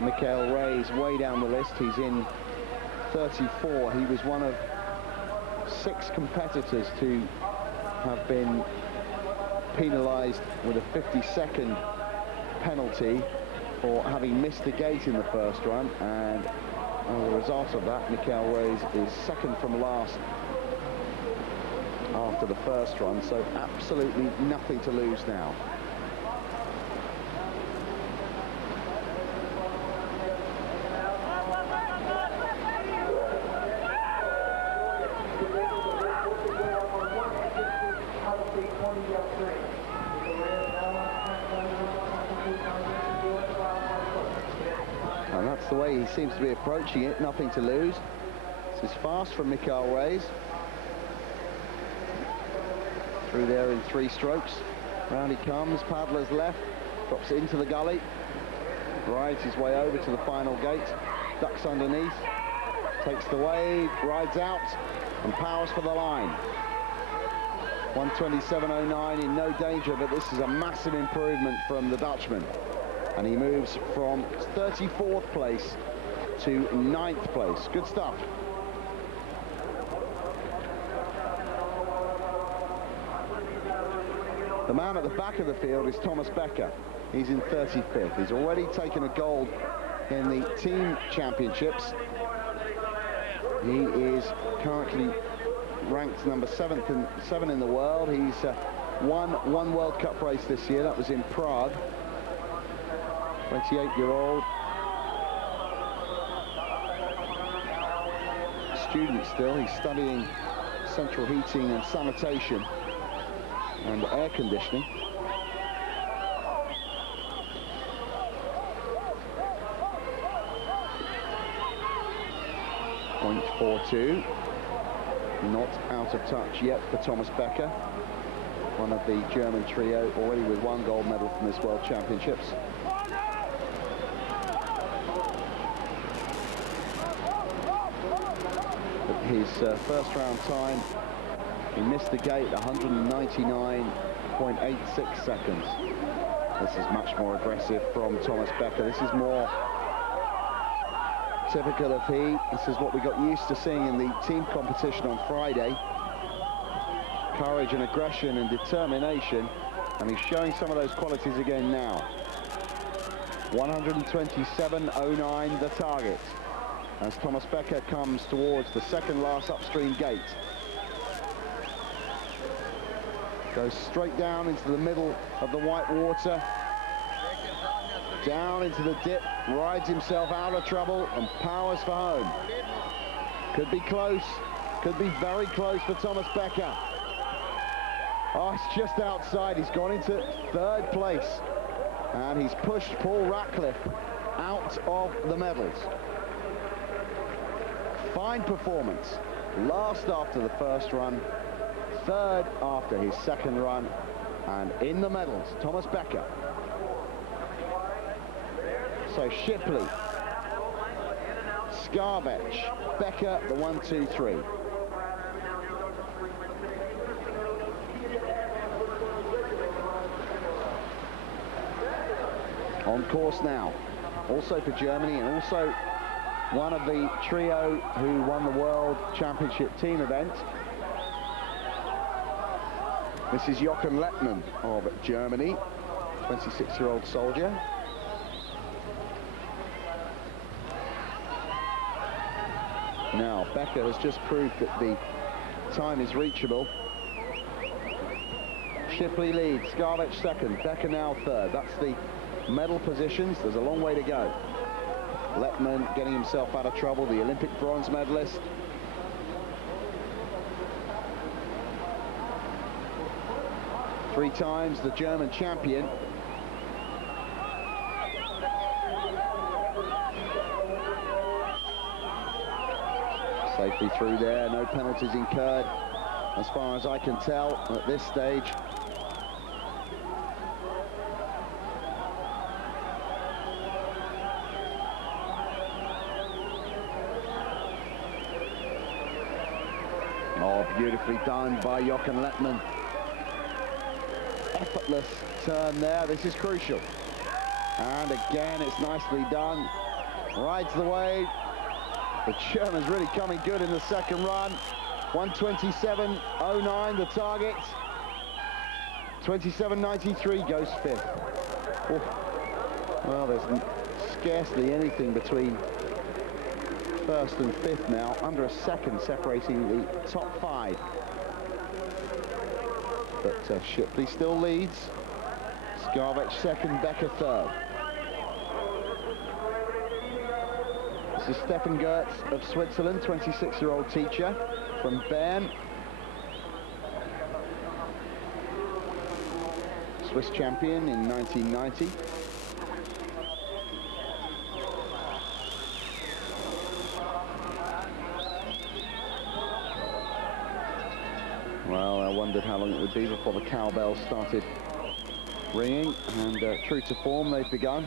Michael Reis way down the list. He's in 34. He was one of 6 competitors to have been penalised with a 50-second penalty for having missed a gate in the first run, and as a result of that, Michael Reis is second from last after the first run, so absolutely nothing to lose now. And that's the way he seems to be approaching it, nothing to lose. This is fast from Michael Reis. Through there in 3 strokes. Round he comes, paddler's left, drops it into the gully, rides his way over to the final gate, ducks underneath, takes the wave, rides out, and powers for the line. 127.09 in no danger, but this is a massive improvement from the Dutchman. And he moves from 34th place to 9th place. Good stuff. The man at the back of the field is Thomas Becker. He's in 35th. He's already taken a gold in the team championships. He is currently ranked number 7 in the world. He's won 1 World Cup race this year. That was in Prague. 28-year-old. Student still. He's studying central heating and sanitation and air conditioning. .42. Not out of touch yet for Thomas Becker, one of the German trio, already with 1 gold medal from this World Championships. But his first round time, he missed the gate, 199.86 seconds. This is much more aggressive from Thomas Becker. This is more typical of he. This is what we got used to seeing in the team competition on Friday. Courage and aggression and determination, and he's showing some of those qualities again now. 127.09 the target as Thomas Becker comes towards the second last upstream gate. Goes straight down into the middle of the white water, down into the dip, rides himself out of trouble and powers for home. Could be close, could be very close for Thomas Becker. Oh, it's just outside. He's gone into 3rd place. And he's pushed Paul Ratcliffe out of the medals. Fine performance. Last after the first run, third after his second run, and in the medals, Thomas Becker. So Shipley, Skarvech, Becker, the 1, 2, 3. On course now, also for Germany, and also one of the trio who won the World Championship team event. This is Jochen Lettmann of Germany, 26-year-old soldier. Now, Becker has just proved that the time is reachable. Shipley leads, Skarvech second, Becker now third. That's the medal positions. There's a long way to go. Lettmann getting himself out of trouble, the Olympic bronze medalist. Three times the German champion. Safely through there, no penalties incurred, as far as I can tell at this stage. Oh, beautifully done by Jochen Lettmann. Effortless turn there. This is crucial. And again, it's nicely done. Rides the wave. The German's really coming good in the second run. 1:27.09 the target. 27.93 goes fifth. Oh. Well, there's scarcely anything between first and fifth now. Under a second separating the top five. But Shipley still leads. Skarvech second, Becker third. This is Stefan Goertz of Switzerland, 26-year-old teacher from Bern. Swiss champion in 1990. Well, I wondered how long it would be before the cowbells started ringing, and true to form, they've begun.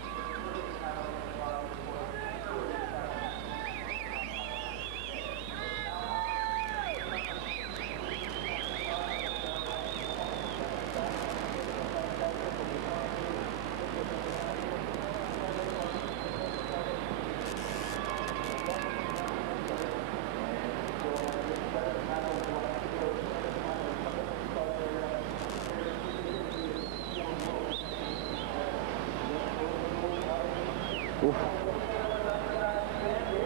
Oof.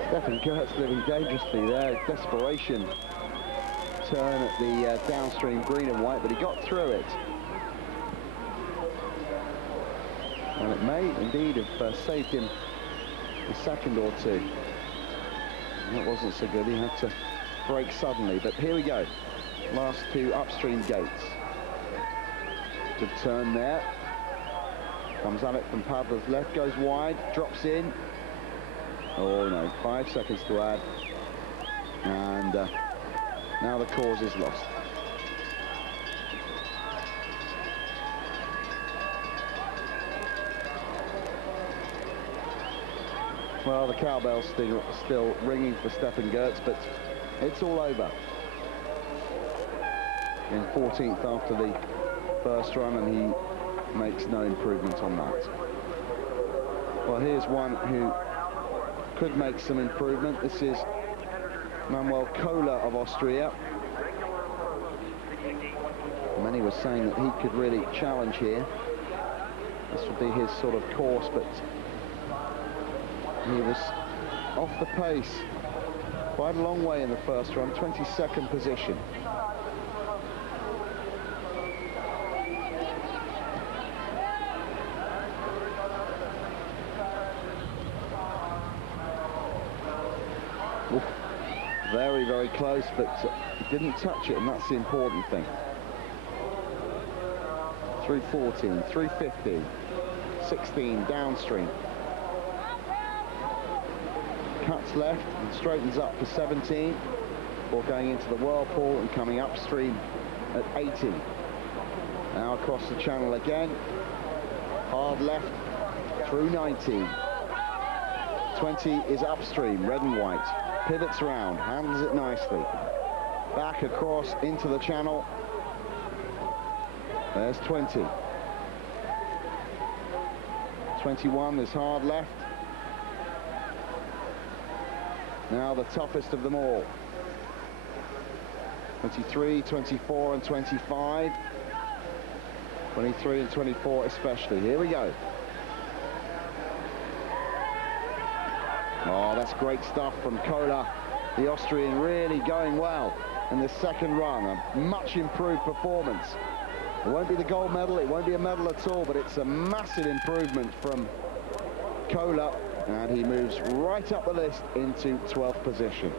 Stefan Goertz living dangerously there. Desperation turn at the downstream green and white, but he got through it. And it may indeed have saved him a second or two. And that wasn't so good. He had to brake suddenly. But here we go. Last two upstream gates. Good turn there. Comes at it from Padler's left, goes wide, drops in. Oh no, 5 seconds to add. And now the cause is lost. Well, the cowbell's still ringing for Stefan Goertz, but it's all over. In 14th after the first run, and he makes no improvement on that. Well, here's one who could make some improvement. This is Manuel Kohler of Austria. Many were saying that he could really challenge here. This would be his sort of course, but he was off the pace quite a long way in the first run, 22nd position. Oof. Very, very close, but he didn't touch it, and that's the important thing. 3:14, 3:50. 16 downstream. Cuts left and straightens up for 17 before going into the whirlpool and coming upstream at 80. Now across the channel again. Hard left through 19. 20 is upstream, red and white. Pivots around, handles it nicely. Back across into the channel. There's 20. 21 is hard left. Now the toughest of them all. 23, 24 and 25. 23 and 24 especially. Here we go. Oh, that's great stuff from Kohler. The Austrian really going well in this second run. A much improved performance. It won't be the gold medal, it won't be a medal at all, but it's a massive improvement from Kohler, and he moves right up the list into 12th position.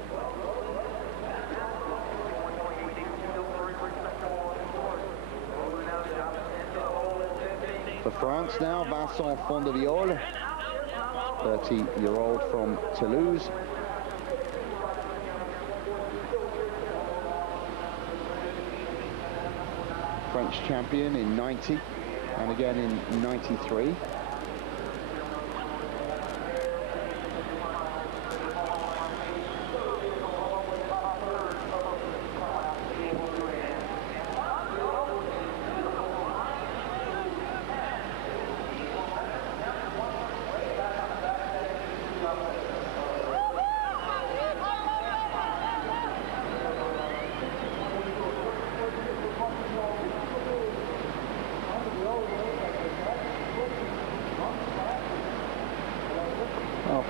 For France now, Vincent Fondeviol, 30-year-old from Toulouse. French champion in 90 and again in 93.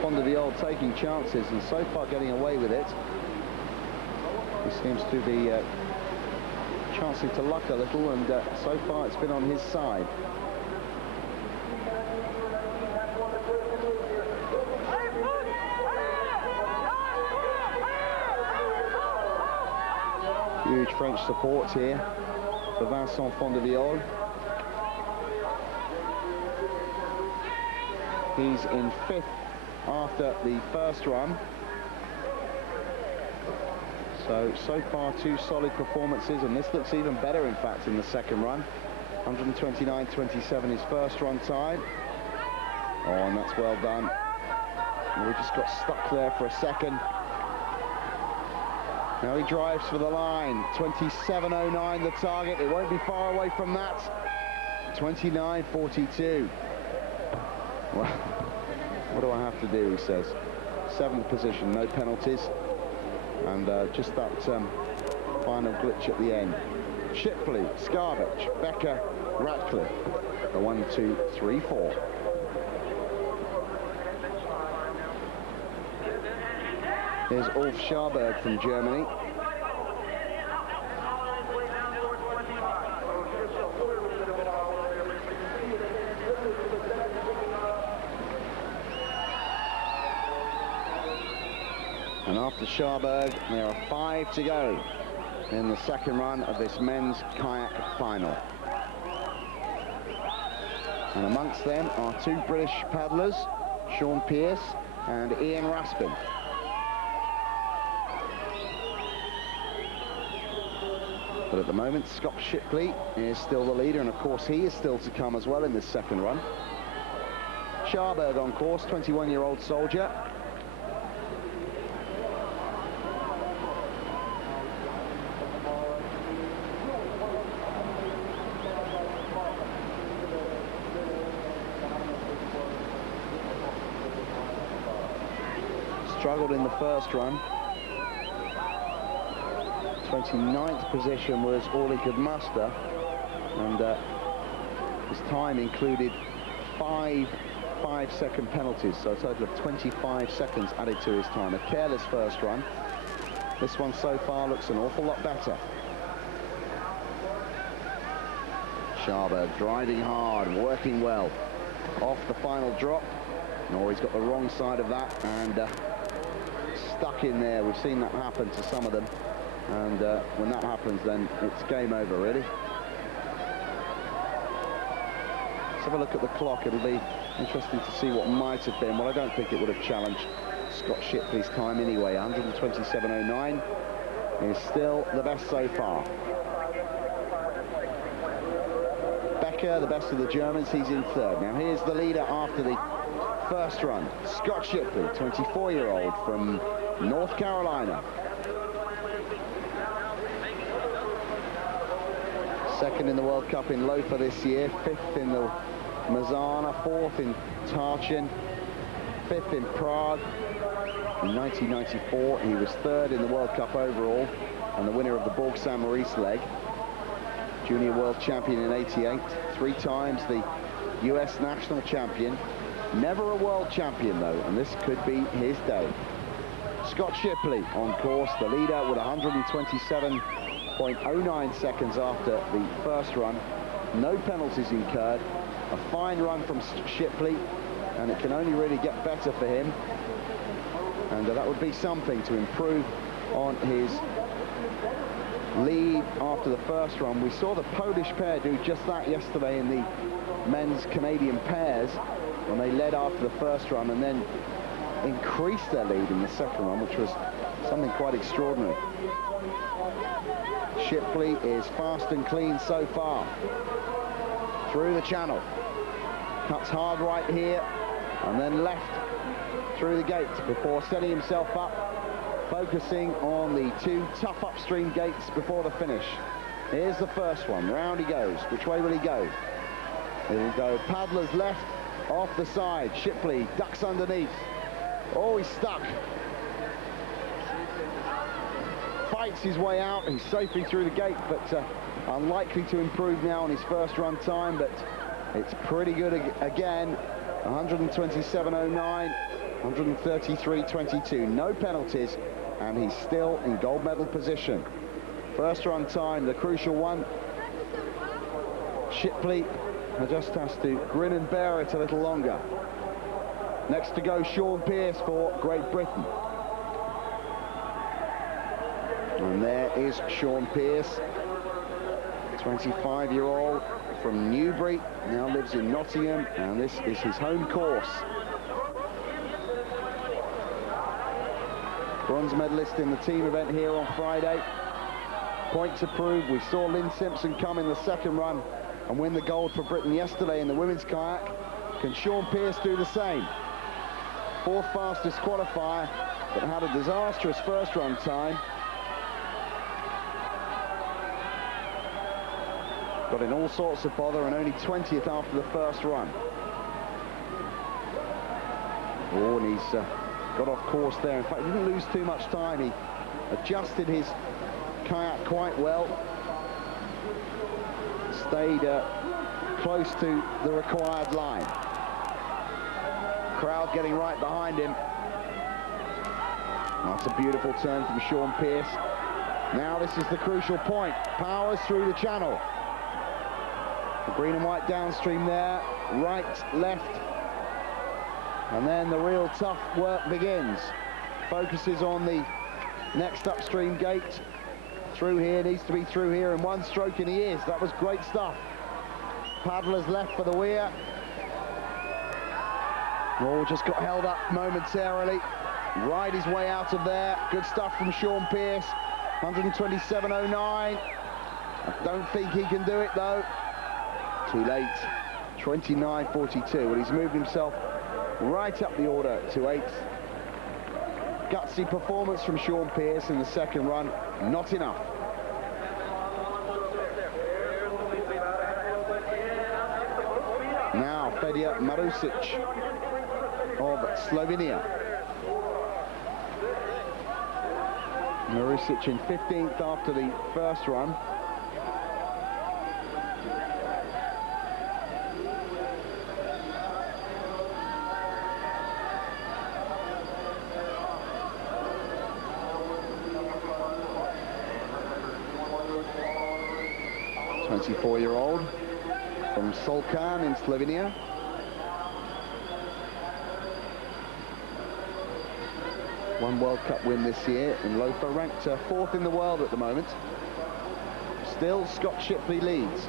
Fondeviol taking chances and so far getting away with it. He seems to be chancing to luck a little, and so far it's been on his side. Huge French support here for Vincent Fondeviol. He's in 5th after the first run. So far 2 solid performances, and this looks even better in fact in the second run. 129.27 his first run time. Oh, and that's well done. We just got stuck there for a second. Now he drives for the line. 27.09 the target. It won't be far away from that. 29.42. Well, what do I have to do, he says. 7th position, no penalties. And just that final glitch at the end. Shipley, Skarbich, Becker, Ratcliffe. The 1, 2, 3, 4. Here's Ulf Scharberg from Germany. And after Scharberg, there are 5 to go in the second run of this men's kayak final. And amongst them are 2 British paddlers, Sean Pearce and Ian Raspin. But at the moment, Scott Shipley is still the leader, and of course he is still to come as well in this second run. Scharberg on course, 21-year-old soldier. Struggled in the first run. 29th position was all he could muster, and his time included 5 5-second penalties, so a total of 25 seconds added to his time. A careless first run. This one so far looks an awful lot better. Scharberg driving hard, working well. Off the final drop. No, he's got the wrong side of that, and stuck in there. We've seen that happen to some of them, and when that happens, then it's game over, really. Let's have a look at the clock. It'll be interesting to see what might have been. Well, I don't think it would have challenged Scott Shipley's time anyway. 127.09 is still the best so far. Becker, the best of the Germans, he's in third. Now here's the leader after the first run. Scott Shipley, 24-year-old from North Carolina. Second in the World Cup in Lofa this year, fifth in the Mazana, fourth in Tarchin, fifth in Prague. In 1994, he was third in the World Cup overall and the winner of the Bourg Saint-Maurice leg. Junior world champion in 88, 3 times the US national champion. Never a world champion though, and this could be his day. Scott Shipley on course, the leader with 127.09 seconds after the first run. No penalties incurred. A fine run from Shipley, and it can only really get better for him. And that would be something to improve on his lead after the first run. We saw the Polish pair do just that yesterday in the men's Canadian pairs when they led after the first run and then increased their lead in the second run, which was something quite extraordinary. Shipley is fast and clean so far. Through the channel. Cuts hard right here and then left through the gate before setting himself up, focusing on the 2 tough upstream gates before the finish. Here's the first one. Round he goes. Which way will he go? He'll go paddler's left, off the side. Shipley ducks underneath. Oh, he's stuck. Fights his way out. He's safely through the gate, but unlikely to improve now on his first run time, but it's pretty good again. 127.09, 133.22. No penalties, and he's still in gold medal position. First run time, the crucial one. Shipley just has to grin and bear it a little longer. Next to go, Sean Pearce for Great Britain. And there is Sean Pearce, 25-year-old from Newbury, now lives in Nottingham, and this is his home course. Bronze medalist in the team event here on Friday. Point to prove. We saw Lynn Simpson come in the second run and win the gold for Britain yesterday in the women's kayak. Can Sean Pearce do the same? 4th fastest qualifier, but had a disastrous first run time. Got in all sorts of bother and only 20th after the first run. Oh, and he's got off course there. In fact, he didn't lose too much time. He adjusted his kayak quite well. Stayed close to the required line. Crowd getting right behind him. That's a beautiful turn from Sean Pearce. Now this is the crucial point. Powers through the channel. The green and white downstream there. Right, left. And then the real tough work begins. Focuses on the next upstream gate. Through here, needs to be through here in one stroke, and he is. That was great stuff. Paddler's left for the weir. Oh, just got held up momentarily. Right his way out of there. Good stuff from Sean Pearce. 127.09. I don't think he can do it though. Too late. 29.42. Well, he's moved himself right up the order to 8th. Gutsy performance from Sean Pearce in the second run. Not enough. Now Fedja Marusic of Slovenia. Marusic in 15th after the first run. Four-year-old from Solkan in Slovenia. One World Cup win this year in Lofa, ranked 4th in the world at the moment. Still, Scott Shipley leads.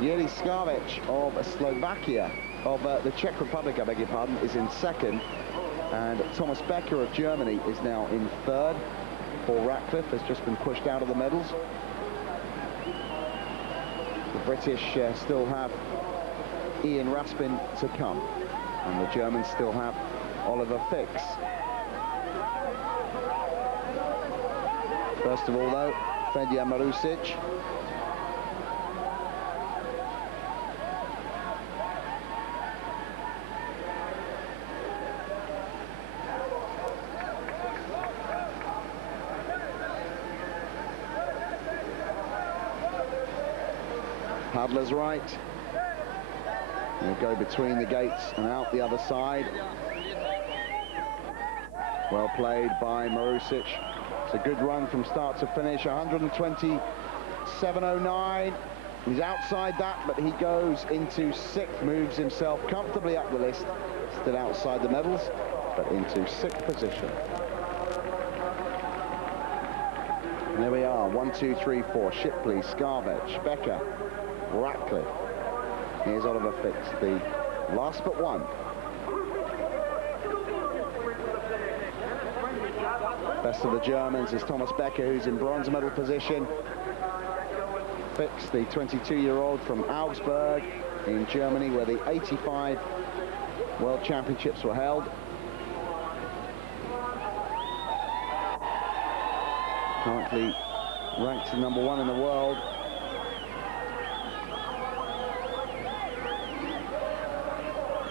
Jiri Skavic of Slovakia, of the Czech Republic, I beg your pardon, is in second. And Thomas Becker of Germany is now in third. Paul Ratcliffe has just been pushed out of the medals. The British still have Ian Raspin to come. And the Germans still have Oliver Fix. First of all, though, Fedja Marusic. Paddler's right. He'll go between the gates and out the other side. Well played by Marusic. It's a good run from start to finish. 127.09. He's outside that, but he goes into sixth, moves himself comfortably up the list. Still outside the medals, but into sixth position. And there we are, 1, 2, 3, 4. Shipley, Skavic, Becker, Ratcliffe. Here's Oliver Fix, the last but one. Best of the Germans is Thomas Becker, who's in bronze medal position. Fix, the 22-year-old from Augsburg in Germany, where the 85 World Championships were held. Currently ranked #1 in the world.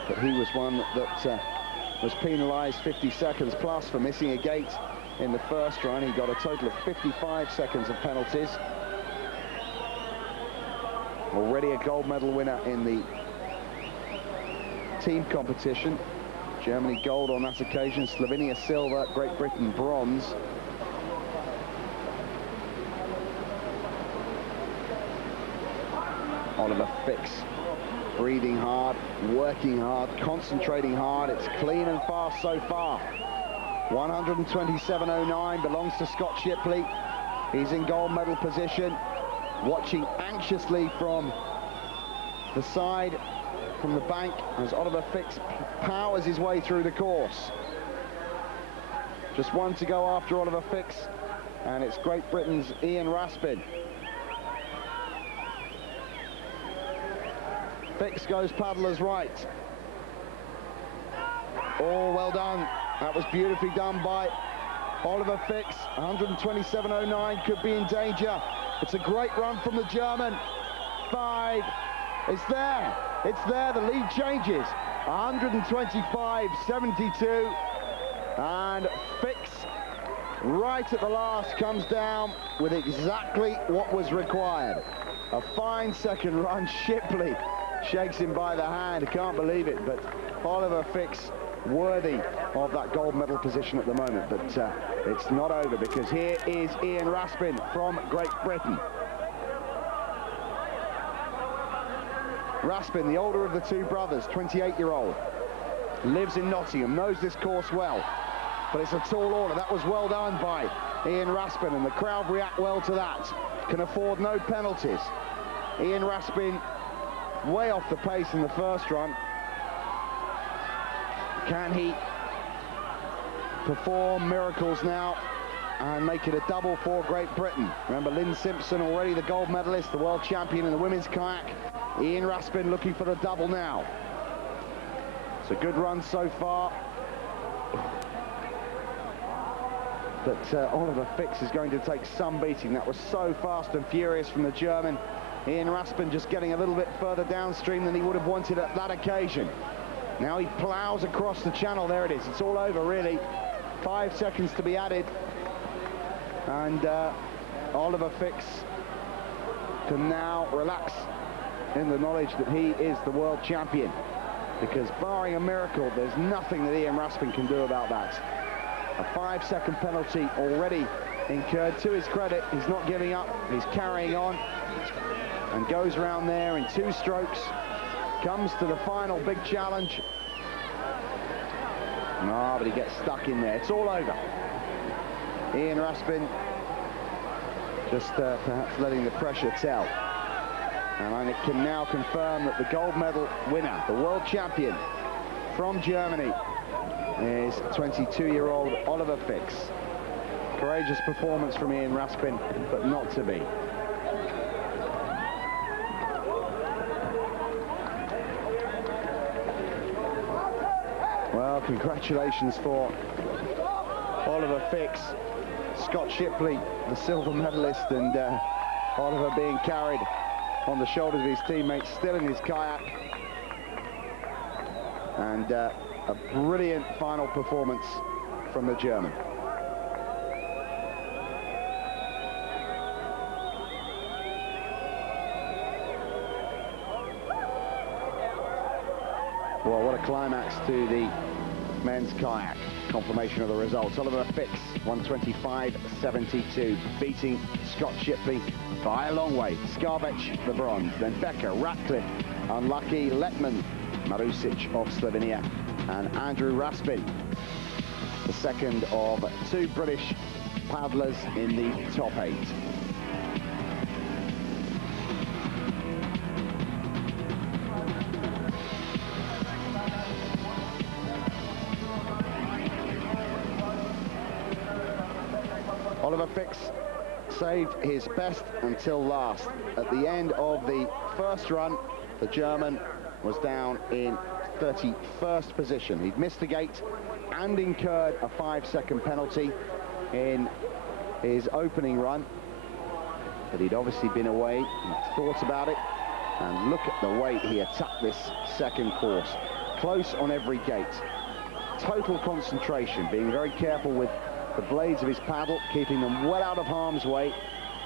But he was one that was penalised 50 seconds plus for missing a gate in the first run. He got a total of 55 seconds of penalties. Already a gold medal winner in the team competition. Germany gold on that occasion, Slovenia silver, Great Britain bronze. Oliver Fix, breathing hard, working hard, concentrating hard. It's clean and fast so far. 127.09 belongs to Scott Shipley. He's in gold medal position, watching anxiously from the side, from the bank, as Oliver Fix powers his way through the course. Just one to go after Oliver Fix, and it's Great Britain's Ian Raspin. Fix goes paddler's right. Oh, well done. That was beautifully done by Oliver Fix. 127.09 could be in danger. It's a great run from the German. 5. It's there. It's there. The lead changes. 125.72. And Fix, right at the last, comes down with exactly what was required. A fine second run. Shipley shakes him by the hand. Can't believe it, but Oliver Fix worthy of that gold medal position at the moment. But it's not over, because here is Ian Raspin from Great Britain. Raspin, the older of the two brothers, 28-year-old, lives in Nottingham, knows this course well, but it's a tall order. That was well done by Ian Raspin, and the crowd react well to that. Can afford no penalties. Ian Raspin way off the pace in the first run. Can he perform miracles now and make it a double for Great Britain? Remember, Lynn Simpson, already the gold medalist, the world champion in the women's kayak. Ian Raspin looking for the double now. It's a good run so far. But Oliver Fix is going to take some beating. That was so fast and furious from the German. Ian Raspin just getting a little bit further downstream than he would have wanted at that occasion. Now he plows across the channel. There it is. It's all over, really. 5 seconds to be added. And Oliver Fix can now relax in the knowledge that he is the world champion. Because barring a miracle, there's nothing that Ian Raspin can do about that. A 5-second penalty already incurred. To his credit, he's not giving up. He's carrying on and goes around there in 2 strokes. Comes to the final big challenge. No, but he gets stuck in there. It's all over. Ian Raspin just perhaps letting the pressure tell. And I can now confirm that the gold medal winner, the world champion from Germany, is 22-year-old Oliver Fix. Courageous performance from Ian Raspin, but not to be. Well, congratulations for Oliver Fix. Scott Shipley, the silver medalist, and Oliver being carried on the shoulders of his teammates, still in his kayak. And a brilliant final performance from the German. Well, what a climax to the men's kayak. Confirmation of the results. Oliver Fix, 125.72, beating Scott Shipley by a long way. Skarbech, the bronze. Then Becker, Ratcliffe, unlucky. Letman, Marusic of Slovenia, and Andrew Raspin, the second of two British paddlers in the top 8. Oliver Fix saved his best until last. At the end of the first run, the German was down in 31st position. He'd missed the gate and incurred a 5-second penalty in his opening run. But he'd obviously been away, he'd thought about it, and look at the way he attacked this second course. Close on every gate. Total concentration, being very careful with the blades of his paddle, keeping them well out of harm's way.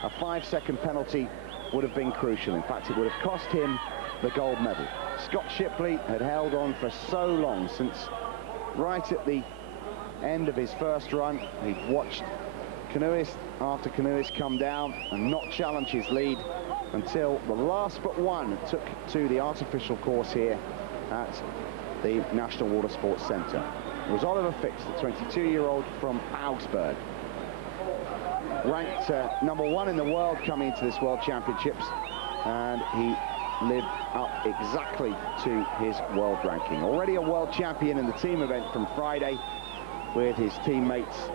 A 5-second penalty would have been crucial. In fact, it would have cost him the gold medal. Scott Shipley had held on for so long, since right at the end of his first run. He'd watched canoeist after canoeist come down and not challenge his lead until the last but one took to the artificial course here at the National Water Sports Centre. It was Oliver Fix, the 22-year-old from Augsburg. Ranked #1 in the world coming into this World Championships, and he lived up exactly to his world ranking. Already a world champion in the team event from Friday with his teammates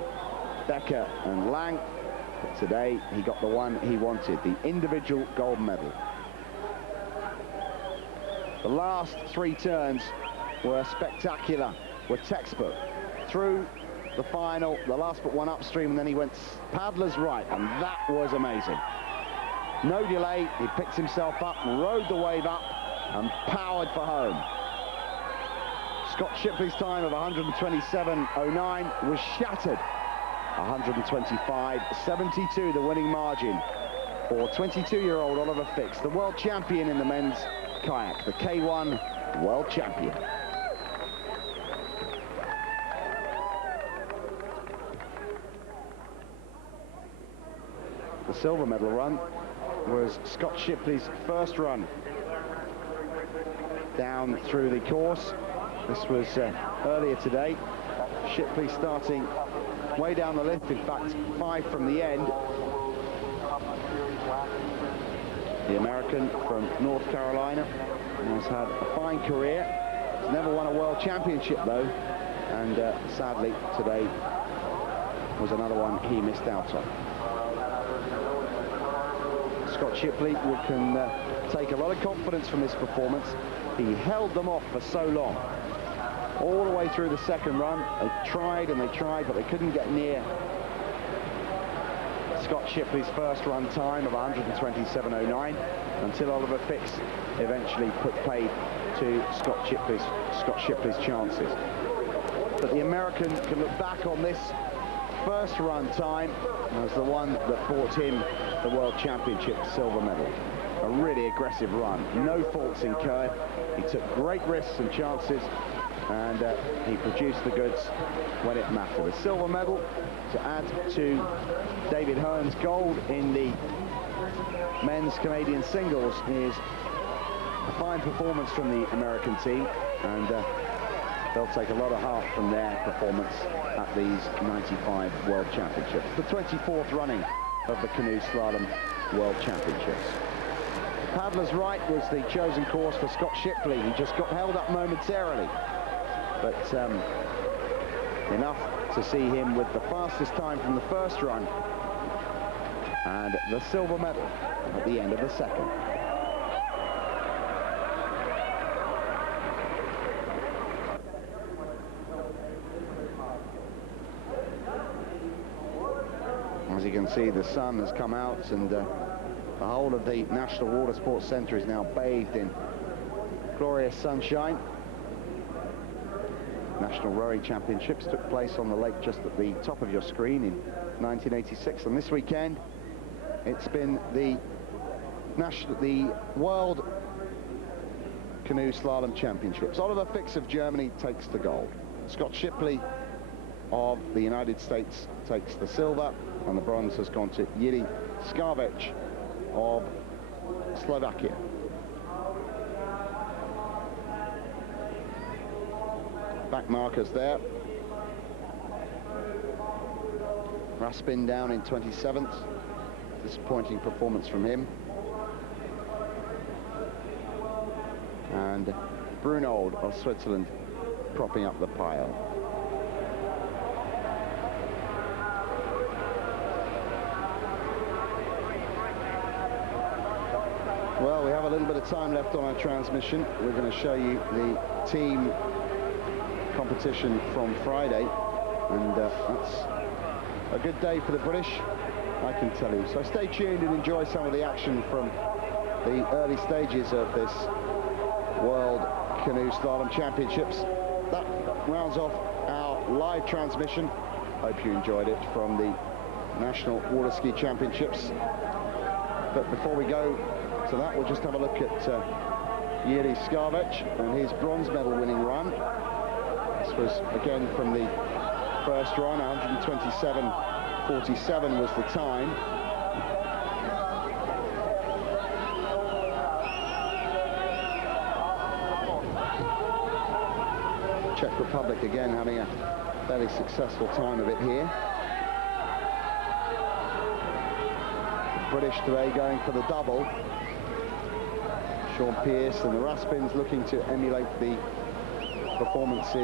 Becker and Lang. But today he got the one he wanted, the individual gold medal. The last 3 turns were spectacular, were textbook. Through the final, the last but one upstream, and then he went paddler's right, and that was amazing. No delay, he picked himself up, rode the wave up, and powered for home. Scott Shipley's time of 127.09 was shattered. 125.72, the winning margin for 22-year-old Oliver Fix, the world champion in the men's kayak, the K1 world champion. The silver medal run was Scott Shipley's first run down through the course. This was earlier today. Shipley starting way down the list, in fact 5 from the end. The American from North Carolina has had a fine career. He's never won a world championship though, and sadly today was another one he missed out on. Scott Shipley can take a lot of confidence from this performance. He held them off for so long. All the way through the second run, they tried and they tried, but they couldn't get near Scott Shipley's first run time of 127.09 until Oliver Fix eventually put paid to Scott Shipley's chances. But the American can look back on this first run time as the one that brought him the World Championship silver medal. A really aggressive run, no faults incurred. He took great risks and chances, and he produced the goods when it mattered. A silver medal to add to David Hearn's gold in the men's Canadian singles is a fine performance from the American team, and they'll take a lot of heart from their performance at these 95 World Championships, the 24th running of the Canoe Slalom World Championships. Paddler's Right was the chosen course for Scott Shipley. He just got held up momentarily, but enough to see him with the fastest time from the first run and the silver medal at the end of the second. As you can see, the sun has come out, and the whole of the National Water Sports Centre is now bathed in glorious sunshine. National Rowing Championships took place on the lake just at the top of your screen in 1986, and this weekend it's been the World Canoe Slalom Championships. Oliver Fix of Germany takes the gold. Scott Shipley of the United States takes the silver, and the bronze has gone to Jiří Skavec of Slovakia. Back markers there. Raspin down in 27th. Disappointing performance from him. And Brunold of Switzerland propping up the pile. Well, we have a little bit of time left on our transmission. We're going to show you the team competition from Friday, and that's a good day for the British, I can tell you. So stay tuned and enjoy some of the action from the early stages of this World Canoe Slalom Championships. That rounds off our live transmission. Hope you enjoyed it from the National Water Ski Championships. But before we go to that, we'll just have a look at Jiří Skavec and his bronze medal winning run. This was again from the first run. 127.47 was the time. Czech Republic again having a fairly successful time of it here. The British today going for the double. Sean Pearce and the Raspins looking to emulate the performance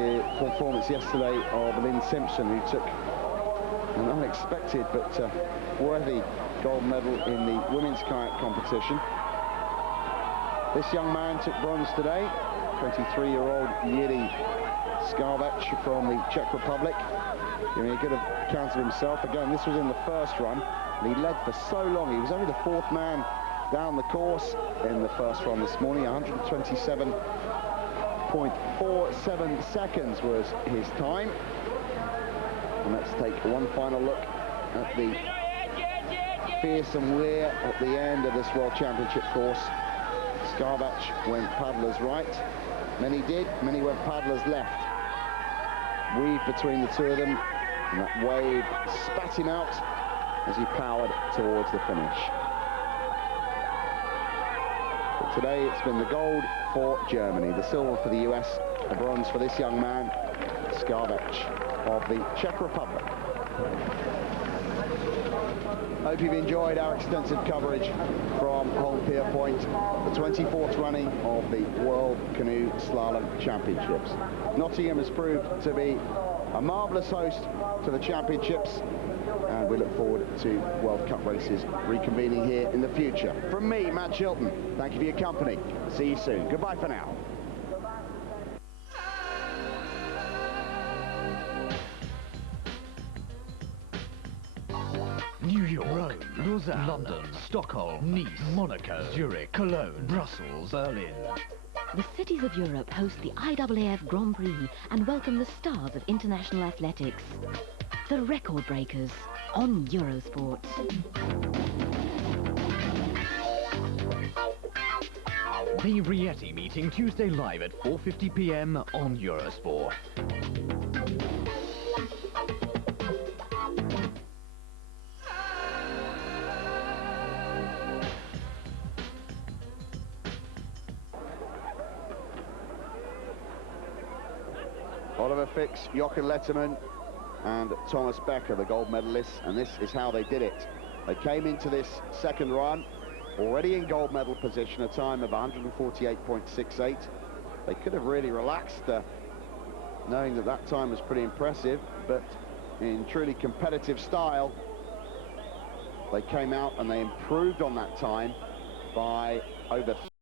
yesterday of Lynn Simpson, who took an unexpected but worthy gold medal in the women's kayak competition. This young man took bronze today, 23-year-old Jiří Skavec from the Czech Republic, giving a good account of himself. Again, this was in the first run, and he led for so long. He was only the fourth man down the course in the first run this morning. 127.47 seconds was his time. And let's take one final look at the fearsome weir at the end of this World Championship course. Skavec went paddler's right. Many did, many went paddler's left. Weave between the two of them, and that wave spat him out as he powered towards the finish. But today it's been the gold for Germany, the silver for the US, the bronze for this young man, Skavec of the Czech Republic. Hope you've enjoyed our extensive coverage from Holm-Pier Point, the 24th running of the World Canoe Slalom Championships. Nottingham has proved to be a marvellous host to the championships, and we look forward to World Cup races reconvening here in the future. From me, Matt Chilton, thank you for your company. See you soon. Goodbye for now. New York, Rome, Lausanne, London, Stockholm, Nice, Monaco, Zurich, Cologne, Brussels, Berlin. The cities of Europe host the IAAF Grand Prix and welcome the stars of international athletics. The record breakers on Eurosport. The Rieti meeting Tuesday live at 4:50 p.m. on Eurosport. Oliver Fix, Jochen Letterman and Thomas Becker, the gold medalists, and this is how they did it. They came into this second run already in gold medal position, a time of 148.68. They could have really relaxed, knowing that that time was pretty impressive, but in truly competitive style, they came out and they improved on that time by over